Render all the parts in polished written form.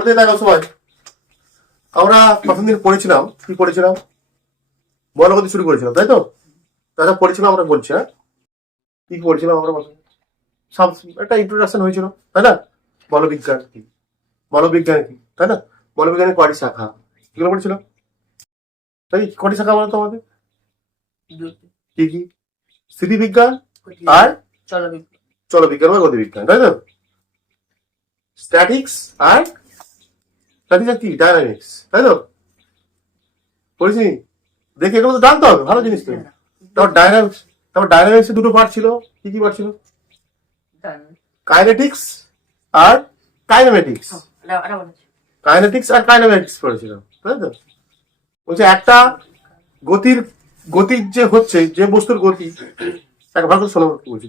বলতে দেখো সবাই, আমরা প্রথম দিন পড়েছিলাম, কি পড়েছিলাম? বলগতি শুরু করেছিলাম, তাই তো? তাছাড়া পড়েছিলাম, আমরা বলছি, হ্যাঁ, কি পড়েছিলাম আমরা? সব একটা ইন্ট্রোডাকশন হয়েছিল, তাই না? বলবিজ্ঞান কি, বলবিজ্ঞান কি, তাই না? বলবিজ্ঞানের কয়টি শাখা, এগুলো পড়েছিলাম। তাই কয়টি শাখা বলতো আমাদের? কি কি? স্থিতিবিজ্ঞান আর চলবিজ্ঞান বা গতিবিজ্ঞান, তাই তো? স্ট্যাটিক্স আর স্ট্যাটিক্স কি, ডায়নামিক্স, তাই তো? পড়েছি। দেখি, এগুলো তো জানতে হবে, ভালো জিনিস তো। তারপর ডায়নামিক্সে দুটো পার্ট ছিল, কি কি পার্ট ছিল? কাইনেটিক্স আর কাইনেমেটিক্স। কাইনেটিক্স আর কাইনেমেটিক্স পড়েছিলাম, তাই তো? বলছে একটা গতির গতির যে হচ্ছে, যে বস্তুর গতি, এক ভালো করে শোনো কি বলছি।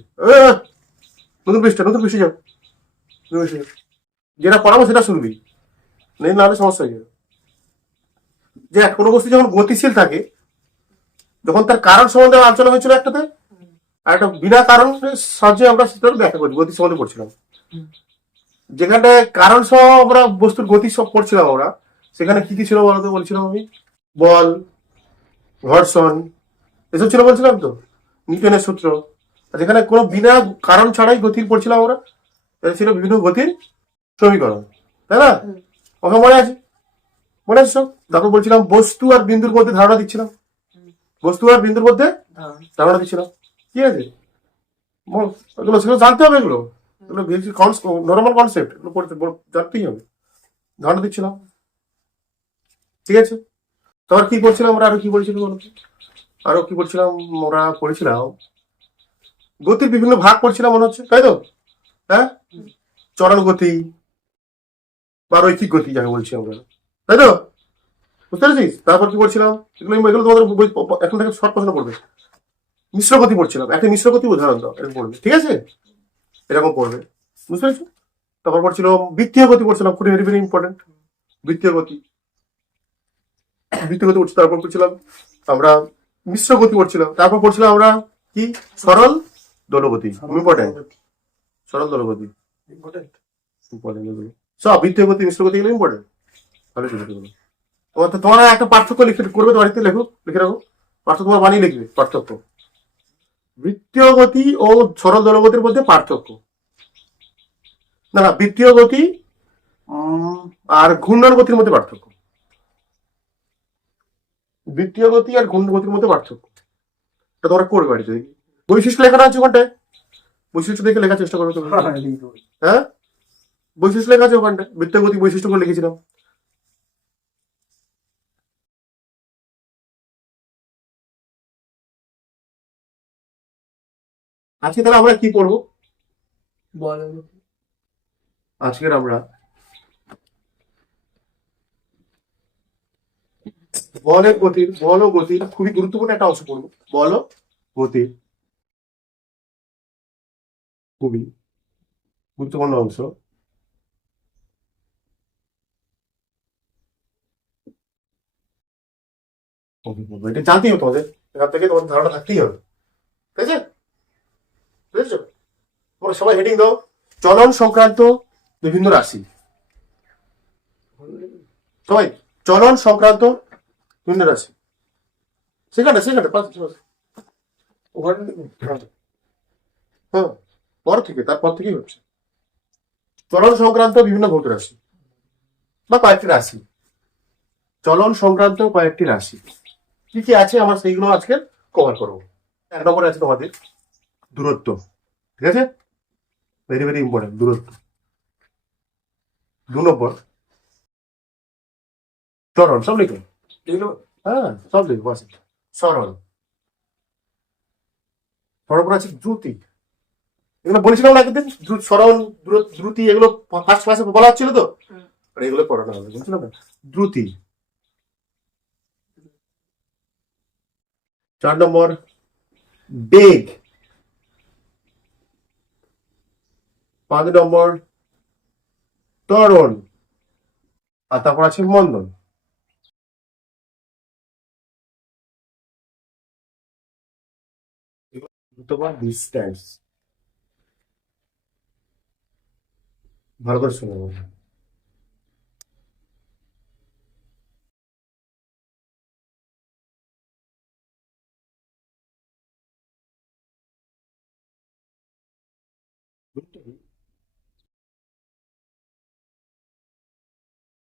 নতুন পৃষ্ঠে যাও, নতুন পৃষ্ঠে যাও। যেটা পড়াবো সেটা শুনবি, নেই নাহলে সমস্যা হয়ে যাবে। যে কোনো বস্তু যখন গতিশীল থাকে, যখন তার কারণ সম্বন্ধে আলোচনা হয়েছিল একটাতে, আর একটা বিনা কারণ সাহায্যে আমরা সেটা ব্যাখ্যা করি, গতি সম্বন্ধে পড়ছিলাম। যেখানে কারণ সহ আমরা বস্তুর গতি সব পড়ছিলাম আমরা, সেখানে কি কি ছিল বলতো? বলছিলাম আমি, বল, ঘর্ষণ, এসব ছিল বলছিলাম তো, নিউটনের সূত্র। আর যেখানে কোনো বিনা কারণ ছাড়াই গতির পড়ছিলাম আমরা, এটা ছিল বিভিন্ন গতির সমীকরণ, তাই না? ওকে মনে আছে? মনে আছে সব? তারপর বলছিলাম বস্তু আর বিন্দুর মধ্যে ধারণা দিচ্ছিলাম, বস্তু আর বিন্দুর মধ্যে ধারণা দিচ্ছিলাম, ঠিক আছে? এগুলো সেগুলো জানতে হবে, এগুলো এগুলো নর্মাল কনসেপ্ট, এগুলো পড়তে জানতেই হবে, ধারণা দিচ্ছিলাম, ঠিক আছে? তোমার কি করছিলাম আমরা, আরো কি বলছিলাম বলো? আরো কি করছিলাম? আমরা পড়েছিলাম গতির বিভিন্ন ভাগ পড়ছিলাম মনে হচ্ছে, তাই তো? হ্যাঁ, চরণ গতি বা রৈখিক গতি যাকে বলছি আমরা, তাই তো? বুঝতে পেরেছিস? তারপর কি করছিলাম? এগুলো এগুলো তোমাদের এখন থেকে শর্ট প্রশ্ন পড়বে। মিশ্র গতি পড়ছিলাম, একটা মিশ্র গতি উদাহরণ দাও, এরকম পড়বে, ঠিক আছে? এরকম পড়বে, বুঝতে পেরেছো? তারপর পড়ছিলাম বৃত্তীয় গতি পড়ছিলাম, খুব ভেরি ভেরি ইম্পর্টেন্ট। বৃত্তীয় গতি, বৃত্তীয় গতি পড়ছি। তারপর পড়ছিলাম আমরা মিশ্র গতি পড়ছিলাম। তারপর পড়ছিলাম আমরা কি, সরল দোলগতি, ইম্পর্টেন্ট। সরল দোলগতি ইম্পর্টেন্ট, সব বৃত্তীয় গতি, মিশ্র গতি, এগুলো ইম্পর্টেন্ট। ভালো ছিল এগুলো। তোমার একটা পার্থক্য লিখে করবে, বাড়িতে লেখো, লিখে রাখো পার্থক্য, তোমার বানিয়ে লিখবে পার্থক্য, বৃত্তীয় গতি ও সরল দোলগতির মধ্যে পার্থক্য। না, বৃত্তীয় গতি আর ঘূর্ণন গতির মধ্যে পার্থক্য, বৃত্তীয় গতি আর ঘূর্ণন গতির মধ্যে পার্থক্য, এটা তোমরা করবে বাড়িতে। দেখি বৈশিষ্ট্য লেখাটা আছে ওখানটায়, বৈশিষ্ট্য দেখে লেখার চেষ্টা করো তুমি। হ্যাঁ, বৈশিষ্ট্য লেখা আছে ওখানটায়, বৃত্তীয় গতি বৈশিষ্ট্য করে লিখেছিলাম। আজকে তাহলে আমরা কি পড়বো? আজকের আমরা বল ও গতির খুবই গুরুত্বপূর্ণ একটা অংশ পড়বো। বল ও গতির খুবই গুরুত্বপূর্ণ অংশ। এটা জানতেই হবে তোমাদের, এখান থেকে তোমাদের ধারণা থাকতেই হবে, ঠিক আছে? বুঝেছো? তোমরা সবাই হেডিং দাও, চলন সংক্রান্ত বিভিন্ন রাশি। সবাই, চলন সংক্রান্ত বিভিন্ন রাশি। সেখানে ওখানে, হ্যাঁ, পর থেকে, তারপর থেকেই হচ্ছে চলন সংক্রান্ত বিভিন্ন ভৌত রাশি বা কয়েকটি রাশি। চলন সংক্রান্ত কয়েকটি রাশি কি কি আছে, আমার সেইগুলো আজকে কভার করবো। এক নম্বরে আছে তোমাদের দূরত্ব, ঠিক আছে? ভেরি ভেরি ইম্পর্টেন্ট, দূরত্ব। 2 নম্বর সরল, সব লিখো, হ্যাঁ সব লিখো, বাস। সরল, তারপর আছে দ্রুতি, এগুলো বলেছিলাম না একদিন, সরল, দ্রুতি, এগুলো ফার্স্ট ক্লাসে বলা হচ্ছিল তো, এগুলো পড়ানো হবে, বুঝছিলাম না? দ্রুতি। 4 নম্বর বেগ। 5 নম্বর ত্বরণ। আর তারপর আছে মন্দন। তোমার ডিস্টেন্স, ভালো করে শুনে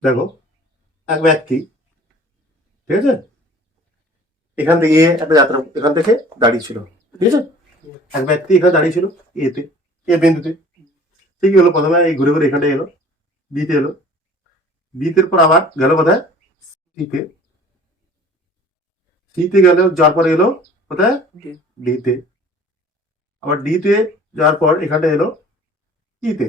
দেখো, এক ব্যক্তি, ঠিক আছে, এখান থেকে একটা যাত্রা এখান থেকে দাঁড়িয়ে ছিল, ঠিক আছে, এক ব্যক্তি এখানে দাঁড়িয়ে ছিল এতে, এ বিন্দুতে, ঠিক হলো, প্রথমে এই ঘুরে ঘুরে এখানে এলো, বিতে এলো, বিতে পর আবার গেল কোথায়, সিতে, সিতে গেল, যাওয়ার পরে এলো কোথায়, ডিতে, আবার ডিতে যাওয়ার পর এখানে এলো ইতে।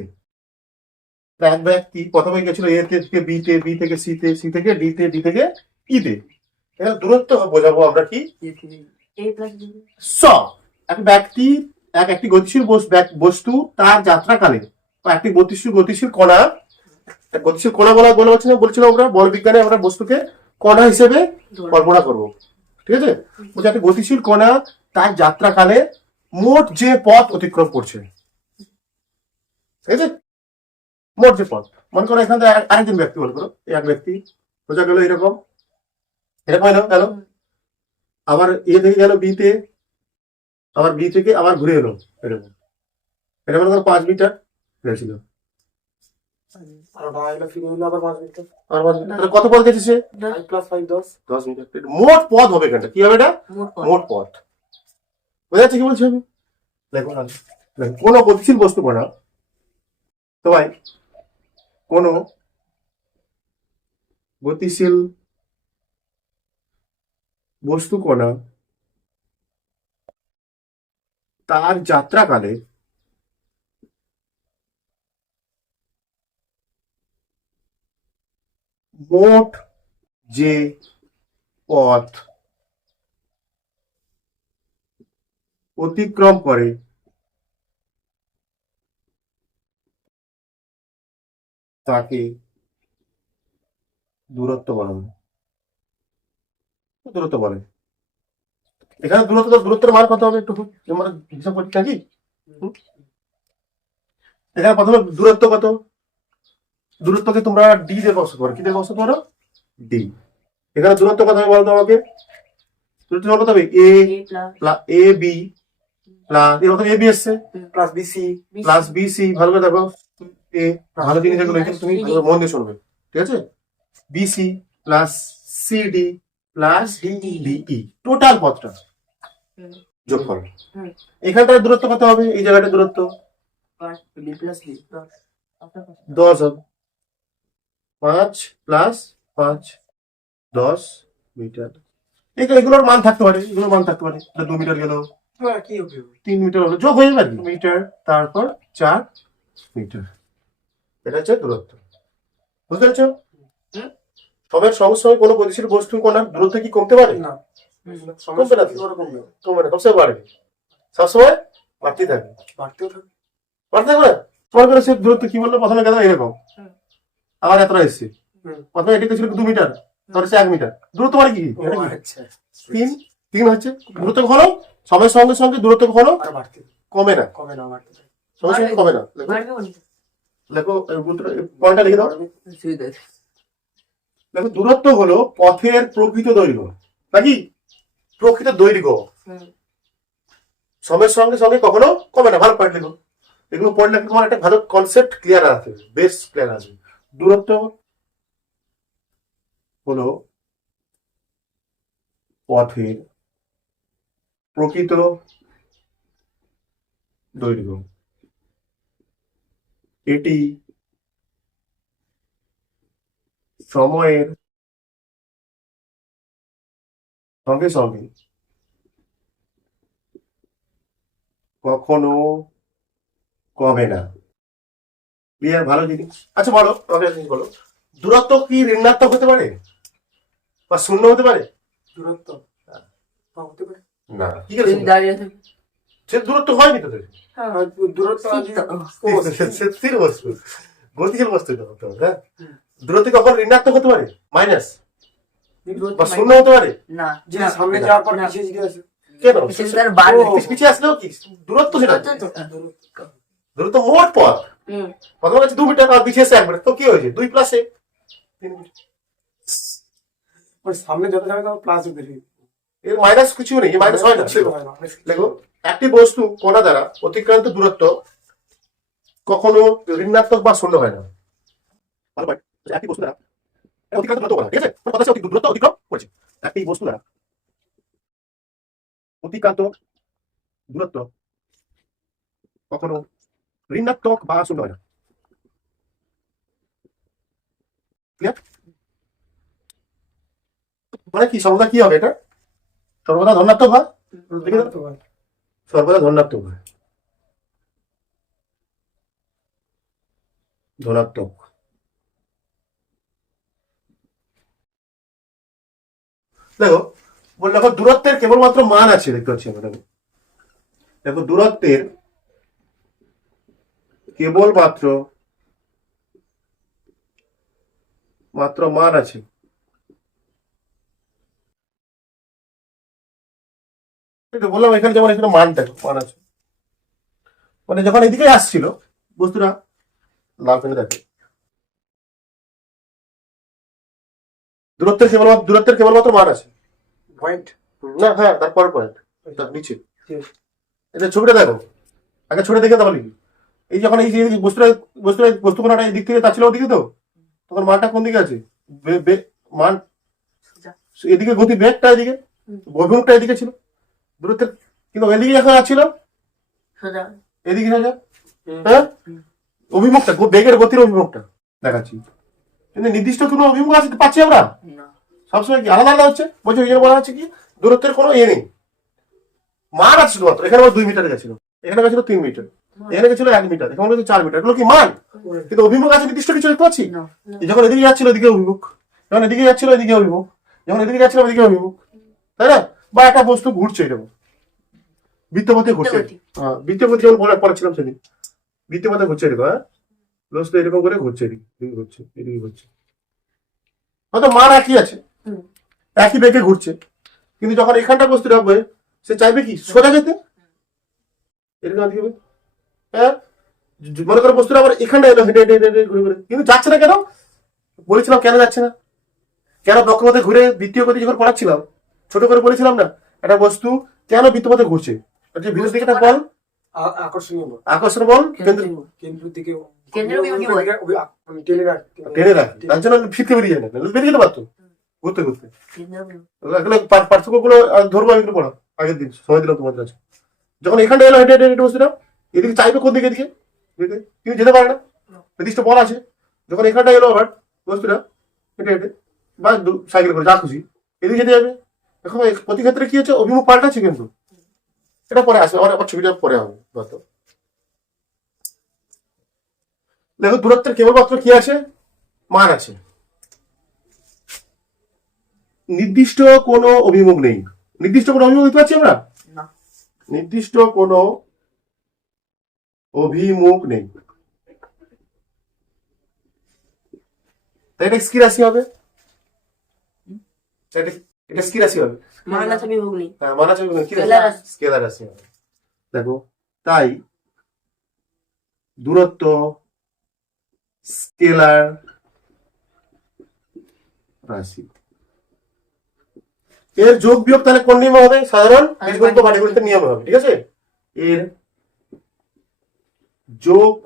এক ব্যক্তি প্রথমে গেছিল এ থেকে বিতে, বি থেকে সিতে, সি থেকে ডিতে, ডি থেকে ইতে। এখানে দূরত্ব বোঝাবো আমরা কি, স। এক ব্যক্তি, একটি গতিশীল বস্তু তার যাত্রাকালে, বা একটি গতিশীল কণা, গতিশীল কণা বলা হচ্ছে না, বলছিলাম আমরা বল বিজ্ঞানে আমরা বস্তুকে কণা হিসেবে কল্পনা করব, ঠিক আছে। বলছে একটা গতিশীল কণা তার যাত্রাকালে মোট যে পথ অতিক্রম করছে, ঠিক আছে, মোট যে পথ, মনে করো এখান থেকে আরেকজন ব্যক্তি, মনে করো এক ব্যক্তি বোঝা গেল এরকম, এরকম এলো গেল, আবার এ থেকে গেল বিতে, আবার বি থেকে আবার ঘুরে এলো এরকম, এটা মনে করো 5 মিটার গেছিল, কত পথ গেছে সে, 10 মিটার। মোট পথ হবে এখানটা, কি হবে এটা, মোট পথ। বোঝা যাচ্ছে কি বলছি আমি? দেখো কোন গতিশীল বস্তু কণা, তো ভাই কোন গতিশীল বস্তু কণা তার যাত্রাকালে মোট যে পথ অতিক্রম করে তাকে দূরত্ব বলা হয়। দূরত্ব বলে, এখানে দূরত্বের মান কত হবে একটু আমরা হিসাব করছি নাকি। এখানে প্রথমে দূরত্ব কত, দূরত্বকে তোমরা ডি দিয়ে বসাতে পারো, কি দিয়ে বসাতে পারো, ডি। এখানে দূরত্ব কত হবে বলতো আমাকে, দূরত্ব কত হবে, এ বি প্লাস, এরকম এ বি এসছে, প্লাস বিসি, ভালো করে দেখো, এ ভালো জিনিস এগুলো তুমি মন দিয়ে শুনবে, ঠিক আছে, BC plus CD plus DE, total পথটা যোগফল। এখানটার দূরত্ব কত হবে, এই জায়গাটার দূরত্ব 10 হবে, 5 প্লাস 5 10 মিটার। এগুলোর মান থাকতে পারে, এগুলোর মান থাকতে পারে, 2 মিটার গেল, 3 মিটার হলো, যোগ হয়ে যাবে মিটার, তারপর 4 মিটার। এটা হচ্ছে দূরত্ব, বুঝতে পেরেছো? সময়ের সঙ্গে সঙ্গে কোনো গতিশীল বস্তু কণার দূরত্ব কি কমতে পারে না, কমবে না, কমবে না, সবসময় বাড়বে, সবসময় বাড়তেই থাকবে, বাড়তে থাকবে না। তোমার করে সে দূরত্ব কি বললো, প্রথমে গেল এরকম, আবার এতটা এসছে, প্রথমে এটি ছিল 2 মিটার, তারপরে 1 মিটার, দূরত্ব মানে কি, 3 হচ্ছে দূরত্ব। ঘন সময়ের সঙ্গে সঙ্গে দূরত্ব ঘন কমে না, সময়ের সঙ্গে কমে না। দেখো পয়েন্টটা লিখে দাও। দেখো দূরত্ব হলো পথের প্রকৃত দৈর্ঘ্য, নাকি প্রকৃত দৈর্ঘ্য, সময়ের সঙ্গে সঙ্গে কখনো কমে না। ভালো পয়েন্ট লিখো, এগুলো পয়েন্ট লিখলে তোমার একটা ভালো কনসেপ্ট ক্লিয়ার আসবে, বেস ক্লিয়ার আসবে। দূরত্ব হলো পথের প্রকৃত দৈর্ঘ্য, এটি সময়ের সঙ্গে সঙ্গে কখনো কমে না। ক্লিয়ার, ভালো জিনিস। আচ্ছা বলো, আমাকে একটা জিনিস বলো, দূরত্ব কি ঋণাত্মক হতে পারে বা শূন্য হতে পারে? দূরত্ব হতে পারে না, কি করে সে দূরত্ব হয়নি তো, স্থির বস্তু, গতিশীল বস্তু, হ্যাঁ, দূরত্ব কখন ঋণাত্মক হতে পারে, মাইনাস বা শূন্য হতে পারে না, সামনে যাওয়ার পর কেন পিছিয়ে আসলেও কি দূরত্ব, সেটা দূরত্ব মোট পথ, প্রথমে হচ্ছে 2 মিটার আর পিছিয়ে 1 মিটার, তো কি হয়েছে 2 প্লাস 3 মিটার, সামনে যত যাবে তত প্লাস বেরিয়ে, এর মাইনাস কিছু নেই, মাইনাস হয় না। দেখো একটি বস্তু কণা দ্বারা অতিক্রান্ত দূরত্ব কখনো ঋণাত্মক বা শূন্য হয় না। ভালো পয়েন্ট। একটি বস্তু দ্বারা এটা অতিক্রান্ত দূরত্ব বলা হয়, ঠিক আছে? মানে কথা হচ্ছে দূরত্ব অতিক্রম করেছে। একটি বস্তু দ্বারা অতিক্রান্ত দূরত্ব কখনো ঋণাত্মক বা শূন্য হয় না। ক্লিয়ার? মানে কি সর্বদা কি হবে এটা? সর্বদা ধনাত্মক হয়। লিখে দাও। সর্বদা ধনাত্মক হয়। ধনাত্মক। দেখো বললে দেখো দূরত্বের কেবলমাত্র মান আছে, দেখতে পাচ্ছি আমরা। দেখো দেখো দূরত্বের কেবলমাত্র মান আছে। এই তো বললাম এখানে যেমন এখানে মান দেখো, মান আছে। মানে যখন এদিকে আসছিল বস্তুটা, লাল পেনে দেখো দূরত্বের কেবলমাত্র মান আছে। পয়েন্ট না, হ্যাঁ, তারপর পয়েন্ট তার নিচে। এটা ছবিটা দেখো, আগে ছবিটা দেখে তাহলে কি এই যখন এই যে বস্তুকণাটা এই দিক থেকে তাচ্ছিল ওদিকে, তো তখন মানটা কোন দিকে আছে? মান এদিকে, গতি বেগটা এদিকে, অভিমুখটা এদিকে ছিল দূরত্বের, কিন্তু এদিকে যখন আসছিল এদিকে সোজা। হ্যাঁ, অভিমুখটা বেগের গতির অভিমুখটা দেখাচ্ছি, কিন্তু নির্দিষ্ট কোনো অভিমুখ আছে পাচ্ছি আমরা সবসময় কি আলাদা আলাদা হচ্ছে? বলছি ওই জন্য বলা হচ্ছে কি দূরত্বের কোনো নেই, মান আছে শুধুমাত্র। এখানে আমার 2 মিটার গেছিল, এখানে গেছিল 3 মিটার, এখানে গেছিল 1 মিটার, এখানে গেছিল 4 মিটার। এগুলো কি মান? কিন্তু অভিমুখ আছে নির্দিষ্ট কিছু দেখতে পাচ্ছি। যখন এদিকে যাচ্ছিল এদিকে অভিমুখ, যখন এদিকে যাচ্ছিল এদিকে অভিমুখ, যখন এদিকে যাচ্ছিল এদিকে অভিমুখ, তাই না? বা একটা বস্তু ঘুরছে এরকম বৃত্তপথে ঘুরছে। বৃত্তপথে যেমন পড়েছিলাম সেদিন, বৃত্তপথে ঘুরছে এরকম। হ্যাঁ, বস্তু এরকম করে ঘুরছে, এদিকে ঘুরছে, এদিকে ঘুরছে, হয়তো মান একই আছে, একই বেগে ঘুরছে, কিন্তু যখন এখানটা বস্তু রাখবে সে চাইবে কি সোজা যেতে, এরকম দিকে। হ্যাঁ, মনে করো বস্তুটা আবার এখানটা এলো হেঁটে হেঁটে হেঁটে ঘুরে ঘুরে, কিন্তু যাচ্ছে না কেন? বলেছিলাম কেন যাচ্ছে না, কেন বক্রপথে ঘুরে বৃত্তীয় গতি যখন পড়াচ্ছিলাম ছোট করে বলেছিলাম না একটা বস্তু কেন বৃত্তপথে ঘুরছে? যে ভিতর দিকে একটা বল, আকর্ষণীয় বল, আকর্ষণ বল কেন্দ্রের দিকে টেনে রাখে, তার জন্য ফিরতে বেরিয়ে যায় না, বেরিয়ে যেতে পারতো ঘুরতে ঘুরতে। এগুলো পার্থক্য গুলো ধরবো, এগুলো পড়া আগের দিন সময় দিলাম তোমাদের কাছে। যখন এখানটা এলো হেঁটে হেঁটে হেঁটে বস্তুটা এদিকে চাইবে কোন দিকে, এদিকে কিন্তু যেতে পারে না, নির্দিষ্ট বল আছে। যখন এখানটা এলো আবার বস্তুটা হেঁটে হেঁটে বা সাইকেল করে যা খুশি এদিকে যেতে যাবে। এখন প্রতি ক্ষেত্রে কি হচ্ছে? অভিমুখ পাল্টাচ্ছে, কিন্তু এটা পরে আসবে, আমার ছবিটা পরে হবে। দেখো দূরত্বের কেবলমাত্র কি আছে? মান আছে, নির্দিষ্ট কোনো অভিমুখ নেই। নির্দিষ্ট কোনো অভিমুখ দেখতে পাচ্ছি আমরা? নির্দিষ্ট কোনো অভিমুখ নেই, তাই এটা কি রাশি হবে? এটা কি রাশি হবে? মান আছে বিভক্ত নেই। হ্যাঁ, মান আছে কি রাশি? স্কেলার রাশি হবে। দেখো তাই দূরত্ব স্কেলার রাশি, এর যোগ বিয়োগ তাহলে কোন নিয়মে হবে? সাধারণ বীজগণিত পাটিগণিতের নিয়মে হবে, ঠিক আছে? এর যোগ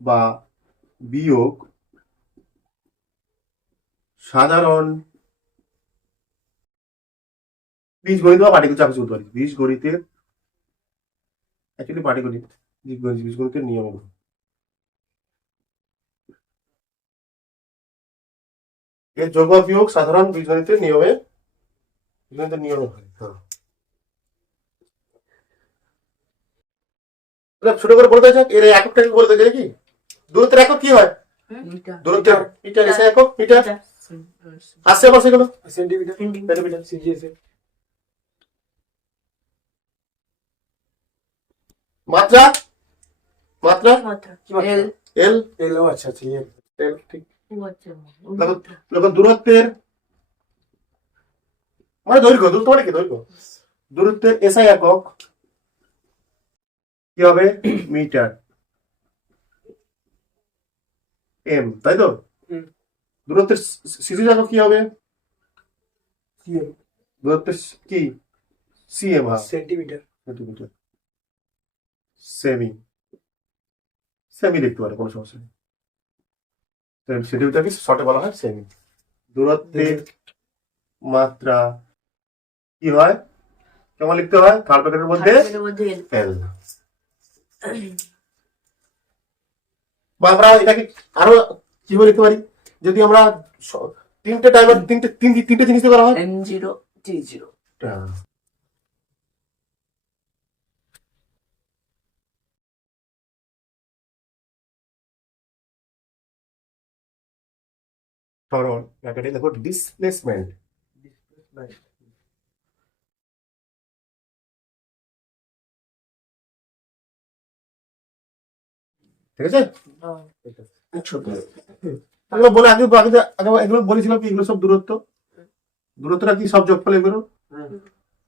বা বিয়োগ সাধারণ বীজগণিত বা পাটিগণিত, যা কিছু বলতে পারি, বীজগণিতের অ্যাকচুয়ালি পাটিগণিত বীজগণিতের নিয়মে হবে। এর যোগ বা বিয়োগ সাধারণ বীজগণিতের নিয়মে হয়। হ্যাঁ, ছোট করে বলতে চাই, এর এককটাকে বলতে চাই কি দূরত্বের একক কি হয়? দূরত্বের মিটার, এসে একক মিটার আসছে আবার সেগুলো সেন্টিমিটার, সিজিএস, মাত্রা, মাত্রা এল, এল, আচ্ছা আচ্ছা, এল ঠিক। দেখো দূরত্বের মানে দৈর্ঘ্য, দূরত্ব মানে কি দৈর্ঘ্য, দূরত্বের এসআই একক কি হবে? মিটার, এম, তাই তো? দূরত্বের সিসি একক কি হবে? দূরত্বের কি CM, centimetre, centimetre, semi, semi লিখতে পারে, কোনো সমস্যা নেই। সেটিটাকে শর্টে বলা হয় সেমি। দূরত্বের মাত্রা কি হয়, কেমন লিখতে হয়, থার্ড ব্র্যাকেটের মধ্যে এল। বা আমরা এটাকে আরো কিভাবে লিখতে পারি, যদি আমরা তিনটে টাইমের তিনটে জিনিস দিয়ে করা হয়, M0 T0 সরণ ব্র্যাকেটে দেখো ডিসপ্লেসমেন্ট, ঠিক আছে। ছোট এগুলো বলে আগে আগে আগে এগুলো বলেছিলাম কি, এগুলো সব দূরত্ব, দূরত্বটা কি সব যোগফল এগুলো,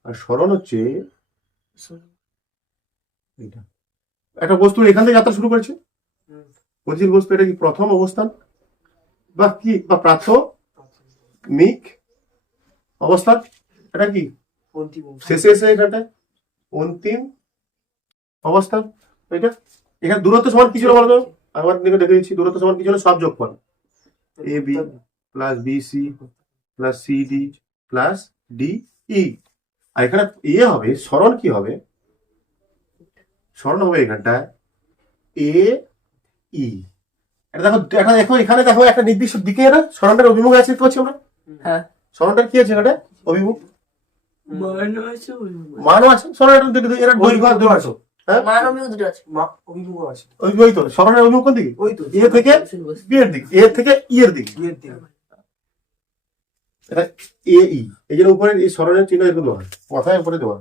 আর সরণ হচ্ছে এইটা। একটা বস্তু এখান থেকে যাত্রা শুরু করেছে, গতিশীল বস্তু, এটা কি প্রথম অবস্থান বা কি বা প্রাথমিক অবস্থান, এটা কি শেষে এসে এখানটায় অন্তিম অবস্থান। এটা এখানে দূরত্ব সমান কি ছিল বলতো, আমার দিকে দেখে দিচ্ছি, দূরত্ব সমান কি ছিল, সব যোগফল A B plus B C plus C D plus D E. আর এখানে হবে সরণ কি হবে, সরণ হবে এখানটায় এ ই। এটা দেখো, এটা দেখো এখানে দেখো একটা নির্দিষ্ট দিকে এটা সরণটার অভিমুখ আছে, দেখতে পাচ্ছি আমরা। হ্যাঁ সরণটার কি আছে এখানে, অভিমুখ মানও আছে মানও আছে, সরণটা এরা দৈর্ঘ্য আর দৈর্ঘ্য, হ্যাঁ মান অভিমুখ দুটো আছে অভিমুখ আছে, ওই তো সরণের অভিমুখ কোন দিকে, ওই তো এ থেকে বি এর দিকে, এ থেকে ই এর দিকে, বিয়ের দিন এটা এ ই। এই যে উপরে এই সরণের চিহ্ন এগুলো হয় মাথায় উপরে দেওয়া,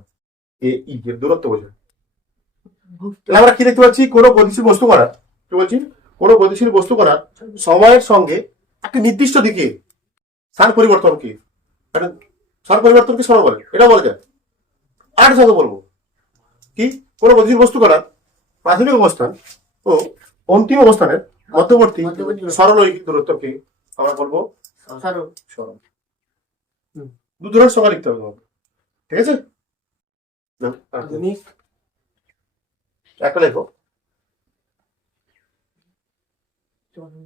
এ ই এর দূরত্ব বোঝায়। তাহলে আমরা কি দেখতে পাচ্ছি, কোনো গতিশীল বস্তু করার, কি বলছি, কোনো গতিশীল বস্তু করার সময়ের সঙ্গে একটা নির্দিষ্ট দিকে স্থান পরিবর্তনকে, একটা স্থান পরিবর্তনকে সরণ বলে, এটা বলা যায়। আর সঙ্গে বলবো কি, কোনো গতিশীল বস্তু করার প্রাথমিক অবস্থান ও অন্তিম অবস্থানের মধ্যবর্তী সরলরৈখিক দূরত্বকে আমরা বলবো সরল সরণ। দু ধরনের সংখ্যা লিখতে হবে তোমাকে, ঠিক আছে। আধুনিক একটা লেখো,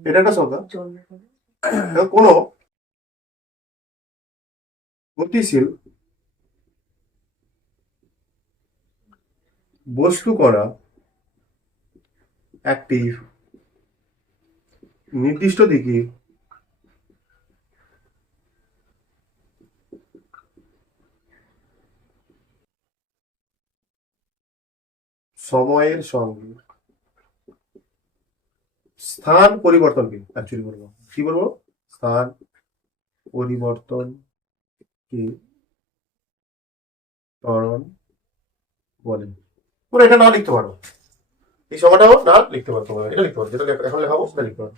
এটা একটা সংখ্যা, কোন গতিশীল বস্তু করা একটি নির্দিষ্ট দিকে সময়ের সঙ্গে স্থান পরিবর্তনকে, অ্যাকচুয়ালি বলবো কি বলবো, স্থান পরিবর্তন কি ত্বরণ বলে। তোমরা এটা না লিখতে পারো, এই সময়টাও না লিখতে পারো, তোমরা এটা লিখতে পারো, যেটা এখন লেখাবো সেটা লিখতে পারো।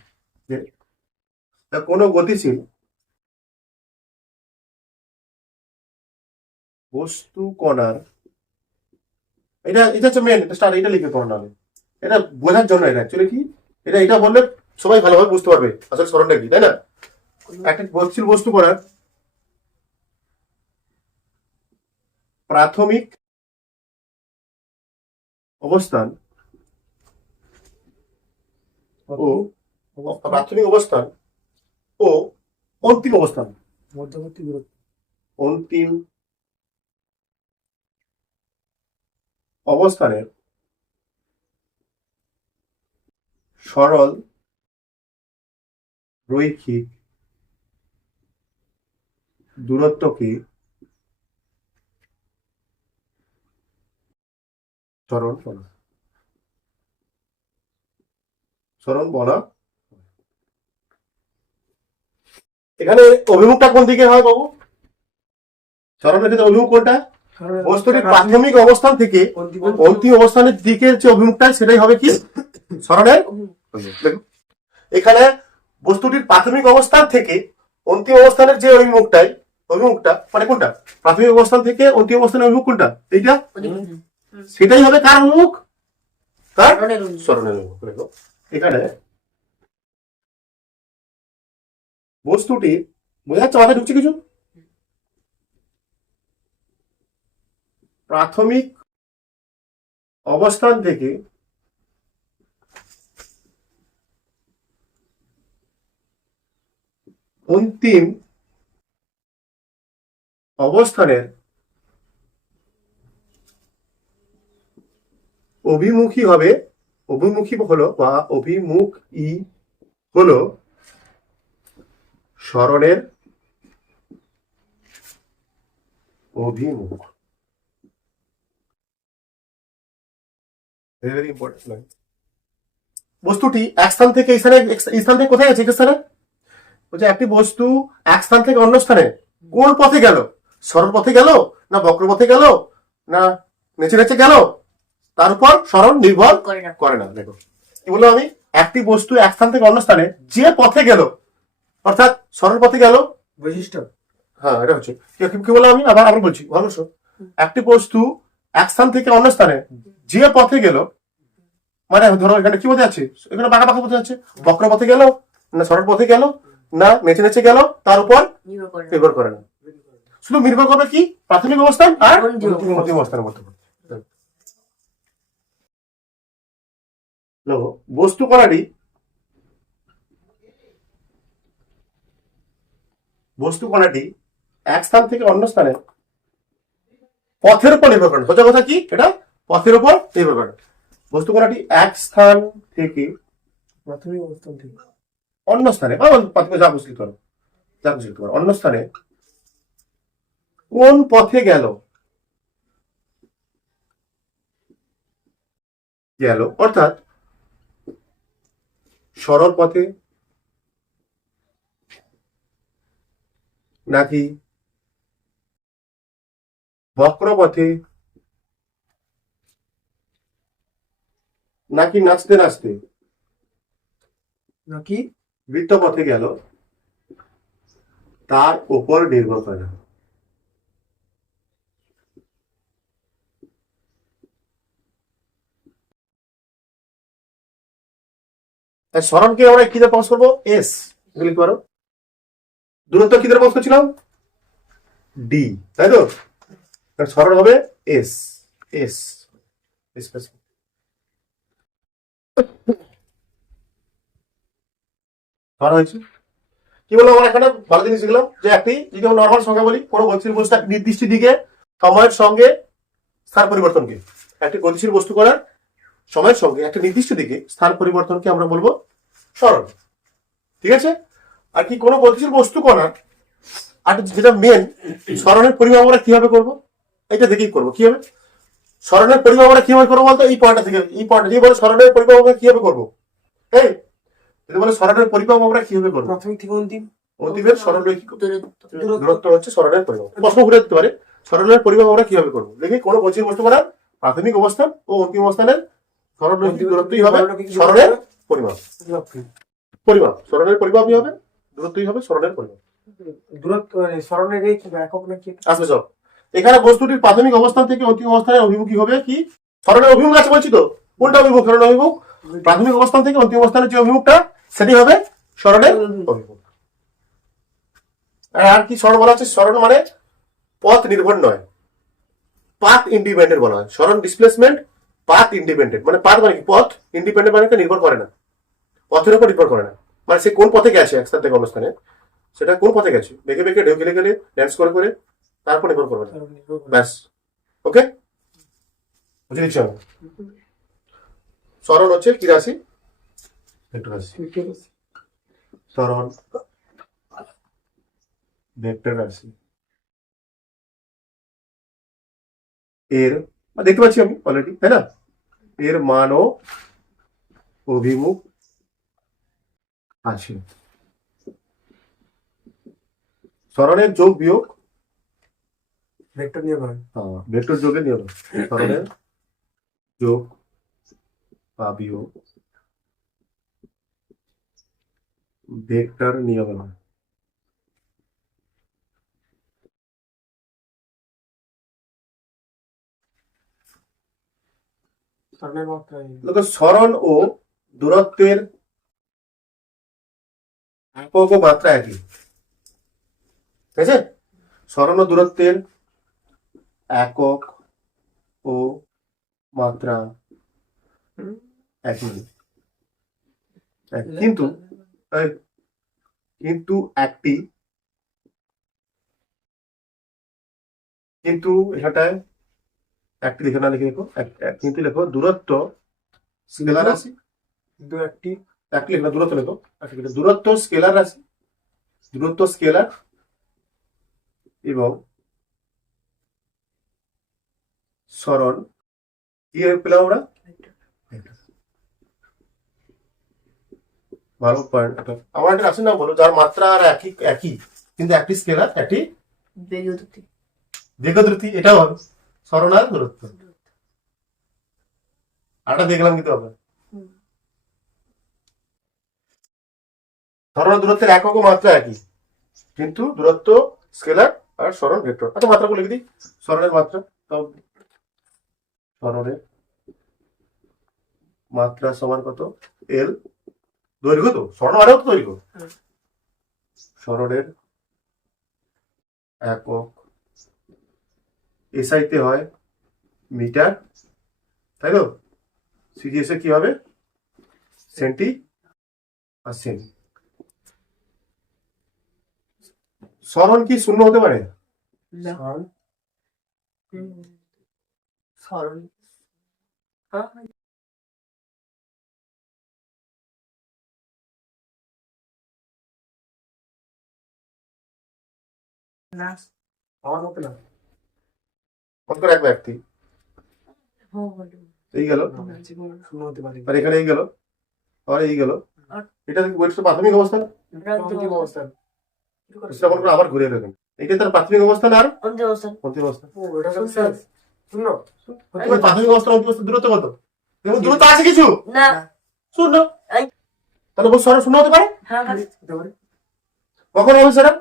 যে কোনো গতিশীল বস্তু কণার, এটা এটা হচ্ছে মেন স্টার, এটা লিখে করো, নাহলে এটা বোঝার জন্য, এটা অ্যাকচুয়ালি কি, এটা বললে সবাই ভালোভাবে বুঝতে পারবে আসলে সরণটা কি, তাই না। একটা গতিশীল বস্তু করার প্রাথমিক অবস্থান ও প্রাথমিক অবস্থান ও অন্তিম অবস্থান, মধ্যবর্তী দূরত্ব, অন্তিম অবস্থানের সরল রৈখিক দূরত্বকে সরণ বলা, সরণ বলা। এখানে অভিমুখটা কোন দিকে হয় বাবু, সরণের ক্ষেত্রে অভিমুখ কোনটা, বস্তুটির প্রাথমিক অবস্থান থেকে অন্তিম অবস্থানের দিকের যে অভিমুখটা সেটাই হবে কি সরণের অভিমুখ। দেখো এখানে বস্তুটির প্রাথমিক অবস্থান থেকে অন্তিম অবস্থানের যে অভিমুখটা মানে কোনটা, প্রাথমিক অবস্থান থেকে অন্তিম অবস্থানের অভিমুখ কোনটা, এইটা, সেটাই হবে কার অভিমুখ, তার সরণের অভিমুখ। দেখো এখানে বস্তুটি বোঝা যাচ্ছে, মাথায় ঢুকছে কিছু, প্রাথমিক অবস্থান থেকে অন্তিম অবস্থানের অভিমুখী হবে, অভিমুখী হলো বা অভিমুখী হলো সরণের অভিমুখ। Very important. বস্তুটি এক স্থান থেকে এই স্থান থেকে কোথায় আছে? এক স্থানে বলছে একটি বস্তু এক স্থান থেকে অন্য স্থানে কোন পথে গেল? সরল পথে গেল, না বক্র পথে গেল, না নেচে নেচে গেল, তার উপর সরণ নির্ভর করে না। করে না। দেখো কি বললাম আমি, একটি বস্তু এক স্থান থেকে অন্য স্থানে যে পথে গেল, অর্থাৎ সরল পথে গেল। বৈশিষ্ট্য। হ্যাঁ, এটা হচ্ছে কি বললাম আমি, আবার আবার বলছি, ভালো শোন। একটি বস্তু এক স্থান থেকে অন্য স্থানে যে পথে গেল, মানে ধরো এখানে কি পথে আছে, এখানে বাঁকা বাঁকা পথে আছে, বক্র পথে গেল, না সরল পথে গেল, না নেচে নেচে গেল, তার উপর নির্ভর করে না। নির্ভর করে না। শুধু নির্ভর করবে কি প্রাথমিক অবস্থান আর অন্তিম অন্তিম অবস্থানের মধ্যে। দেখো, বস্তু কণাটি এক স্থান থেকে অন্য স্থানে পথের উপর নির্ভর করে না। সোজা কথা কি, এটা পথের উপর নির্ভর করে। বস্তু কণাটি এক স্থান থেকে প্রাথমিক অবস্থান থেকে অন্য স্থানে যা বুঝতে পারো, অন্য স্থানে কোন পথে গেল, অর্থাৎ সরল পথে নাকি বক্র পথে, নাকি নাচতে নাচতে নাকি বৃত্ত পথে গেল, তার উপর নির্ভর করে না। তাই সরণকে আমরা কি দিয়ে প্রকাশ করবো? এস লিখতে পারো। দূরত্ব কি দিয়ে প্রকাশ করছিলাম? ডি, তাই তো? সরণ হবে এস। এস সরণ হয়েছে কি বলবো আমরা এখানে? ভালো জিনিস শিখলাম যে একটি, যদি আমরা নর্মাল সংখ্যা বলি, কোনো গতিশীল বস্তু এক নির্দিষ্ট দিকে সময়ের সঙ্গে স্থান পরিবর্তনকে, একটি গতিশীল বস্তু করার সময়ের সঙ্গে একটা নির্দিষ্ট দিকে স্থান পরিবর্তনকে আমরা বলবো সরণ। ঠিক আছে? আর কি কোনো গতিশীল বস্তু কণা, আর যেটা মেন, সরণের পরিমাপ আমরা কিভাবে করবো, এটা দেখেই করবো। কি হবে সরণের পরিমাপ আমরা কিভাবে করবো বলতো? এই পয়েন্টটা থেকে, এই পয়েন্ট যদি বলে সরণের পরিমাপ আমরা কিভাবে করবো, এই যদি বলে সরণের পরিমাপ আমরা কিভাবে করবো, প্রাথমিক থেকে অন্তিম অন্তিমের সরলরৈখিক দূরত্ব। দূরত্ব হচ্ছে সরণের পরিমাপ। প্রশ্ন ঘুরে দিতে পারে সরণের পরিমাপ আমরা কিভাবে করবো। দেখি কোনো গতিশীল বস্তু করার প্রাথমিক অবস্থান ও অন্তিম অবস্থানের সরলরৈখিক দূরত্বই হবে সরণের পরিমাপ। সরণের পরিমাপই হবে, দূরত্বই হবে সরণের পরিমাপ। দূরত্ব সরণের এই একক নাকি আসবে সব। এখানে বস্তুটির প্রাথমিক অবস্থান থেকে অন্তিম অবস্থানের অভিমুখী হবে কি? সরণের অভিমুখ আছে বলছি তো, কোনটা অভিমুখ? সরণের অভিমুখ। প্রাথমিক অবস্থান থেকে অন্তিম অবস্থানের যে অভিমুখটা, সেটি হবে সরণের অভিমুখ। আর কি সরণ বলা হচ্ছে? সরণ মানে পথ নির্ভর নয়, পাথ ইন্ডিপেন্ডেন্ট বলা হয়। সরণ ডিসপ্লেসমেন্ট পাথ ইন্ডিপেন্ডেন্ট, মানে পাথ মানে কি পথ, ইন্ডিপেন্ডেন্ট মানে নির্ভর করে না, পথের উপর নির্ভর করে না। মানে সে কোন পথে গেছে এক স্থান থেকে অন্য স্থানে, সেটা কোন পথে গেছে, বেঁকে বেঁকে ঢেউ গেলে গেলে ড্যান্স করে করে, তারপর নির্ভর করবে না। ব্যাস, ওকে, বুঝে দিচ্ছি আমি। সরণ হচ্ছে কি রাশি? ভেক্টর রাশি। সরণ ভেক্টর রাশি। এর দেখতে পাচ্ছি আমি অলরেডি, তাই না? এর মান ও অভিমুখ আছে। সরণের যোগ বিয়োগ ভেক্টর নিয়ে হয়। ভেক্টর যোগের নিয়ম। সরণের যোগ বা বিয়োগ ভেক্টর নিয়ম। সরণের মাত্রায় দেখো, সরণ ও দূরত্বের একক ও মাত্রা একই। ঠিক আছে? সরণ ও দূরত্বের একক ও মাত্রা একই, কিন্তু কিন্তু একটি, কিন্তু এখানটায় একটি লিখে না, লিখে লেখো কিন্তু লেখো দূরত্ব স্কেলার রাশি, কিন্তু একটি একটি লেখো না, দূরত্ব লেখো, একটি লিখো, দূরত্ব স্কেলার রাশি, দূরত্ব স্কেলার এবং সরণ কি পেলাম আমরা 12 পয়েন্ট। আমার একটা রাশির নাম বলো যার মাত্রা আর একই একই কিন্তু একটি স্কেলার একটি বেগদ্রুতি। দীর্ঘদ্রুতি, এটাও হবে সরণ আর দূরত্ব। আরটা দেখলাম কিন্তু আমরা হুম। সরণ আর দূরত্বের একক ও মাত্রা একই কিন্তু দূরত্ব স্কেলার আর সরণ ভেক্টর। আচ্ছা মাত্রাগুলো লিখে দিই। সরণের মাত্রা, তাও সরণের মাত্রা সমান কত? এল। দৈর্ঘ্য তো সরণ আরেও তো দৈর্ঘ্য। হুম। সরণের একক এসআইতে হয় মিটার, তাই তো? সিজিএসে কি হবে? সেন্টি আর সেমি। সরণ কি শূন্য হতে পারে? না। সরণ সরণ। হ্যাঁ, না। আমার মতে না। মনে করে এক ব্যক্তি এই গেল, শূন্য হতে পারে। আর এখানে এই গেল, আর এই গেল, এটা বইটা প্রাথমিক অবস্থান। অন্তিম অবস্থান। সেটা মনে করে আবার ঘুরে এলো এখানে। এইটা তার প্রাথমিক অবস্থান আর অন্তিম অবস্থান। অন্তিম অবস্থান। ও এটা হচ্ছে শূন্য। এবার প্রাথমিক অবস্থান অন্তিম অবস্থান দূরত্ব কত? দেখুন দূরত্ব আছে কিছু না। শূন্য, এই। তাহলে সরণ শূন্য হতে পারে? হ্যাঁ, হ্যাঁ। হতে পারে। কখন হবে সেটা?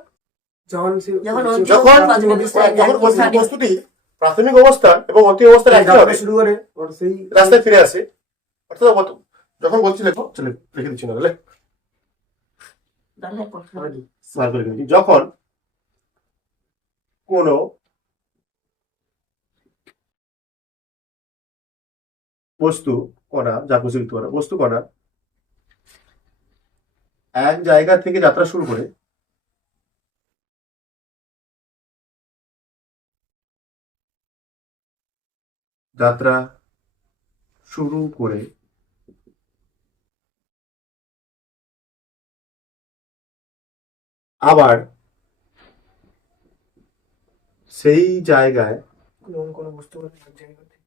যখন যখন যখন প্রাথমিক অবস্থায় যখন থাকে। বস্তুটি প্রাথমিক অবস্থান এবং অন্তিম অবস্থান একই হবে, শুরু করে ওর সেই রাস্তায় ফিরে আসে, অর্থাৎ যখন বলছি লেখো, চলে লিখে দিচ্ছি না তাহলে দাঁড়ায় প্রশ্ন। বার করে দিচ্ছি। যখন কোনো বস্তু কণা, যা খুশি লিখতে পারো, বস্তু কণা এক জায়গা থেকে যাত্রা শুরু করে যাত্রা শুরু করে আবার সেই জায়গায় কোনো বস্তু এক জায়গা থেকে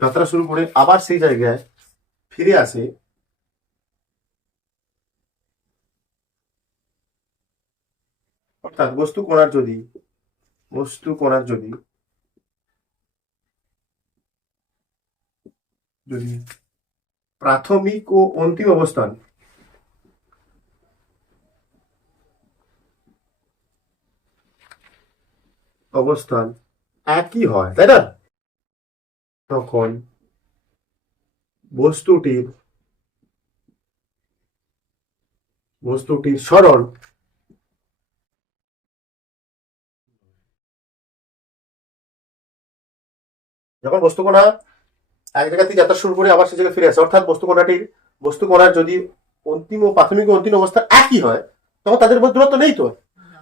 যাত্রা শুরু করে আবার সেই জায়গায় ফিরে আসে, অর্থাৎ বস্তু কণার যদি প্রাথমিক ও অন্তিম অবস্থান একই হয়, তাই না? তখন বস্তুটির সরণ যখন বস্তু কণা এক জায়গা থেকে যাত্রা শুরু করে আবার সে জায়গায় ফিরে আসে, অর্থাৎ বস্তু কণার যদি অন্তিম ও প্রাথমিক ও অন্তিম অবস্থা একই হয়, তখন তাদের মধ্যে দূরত্ব নেই তো।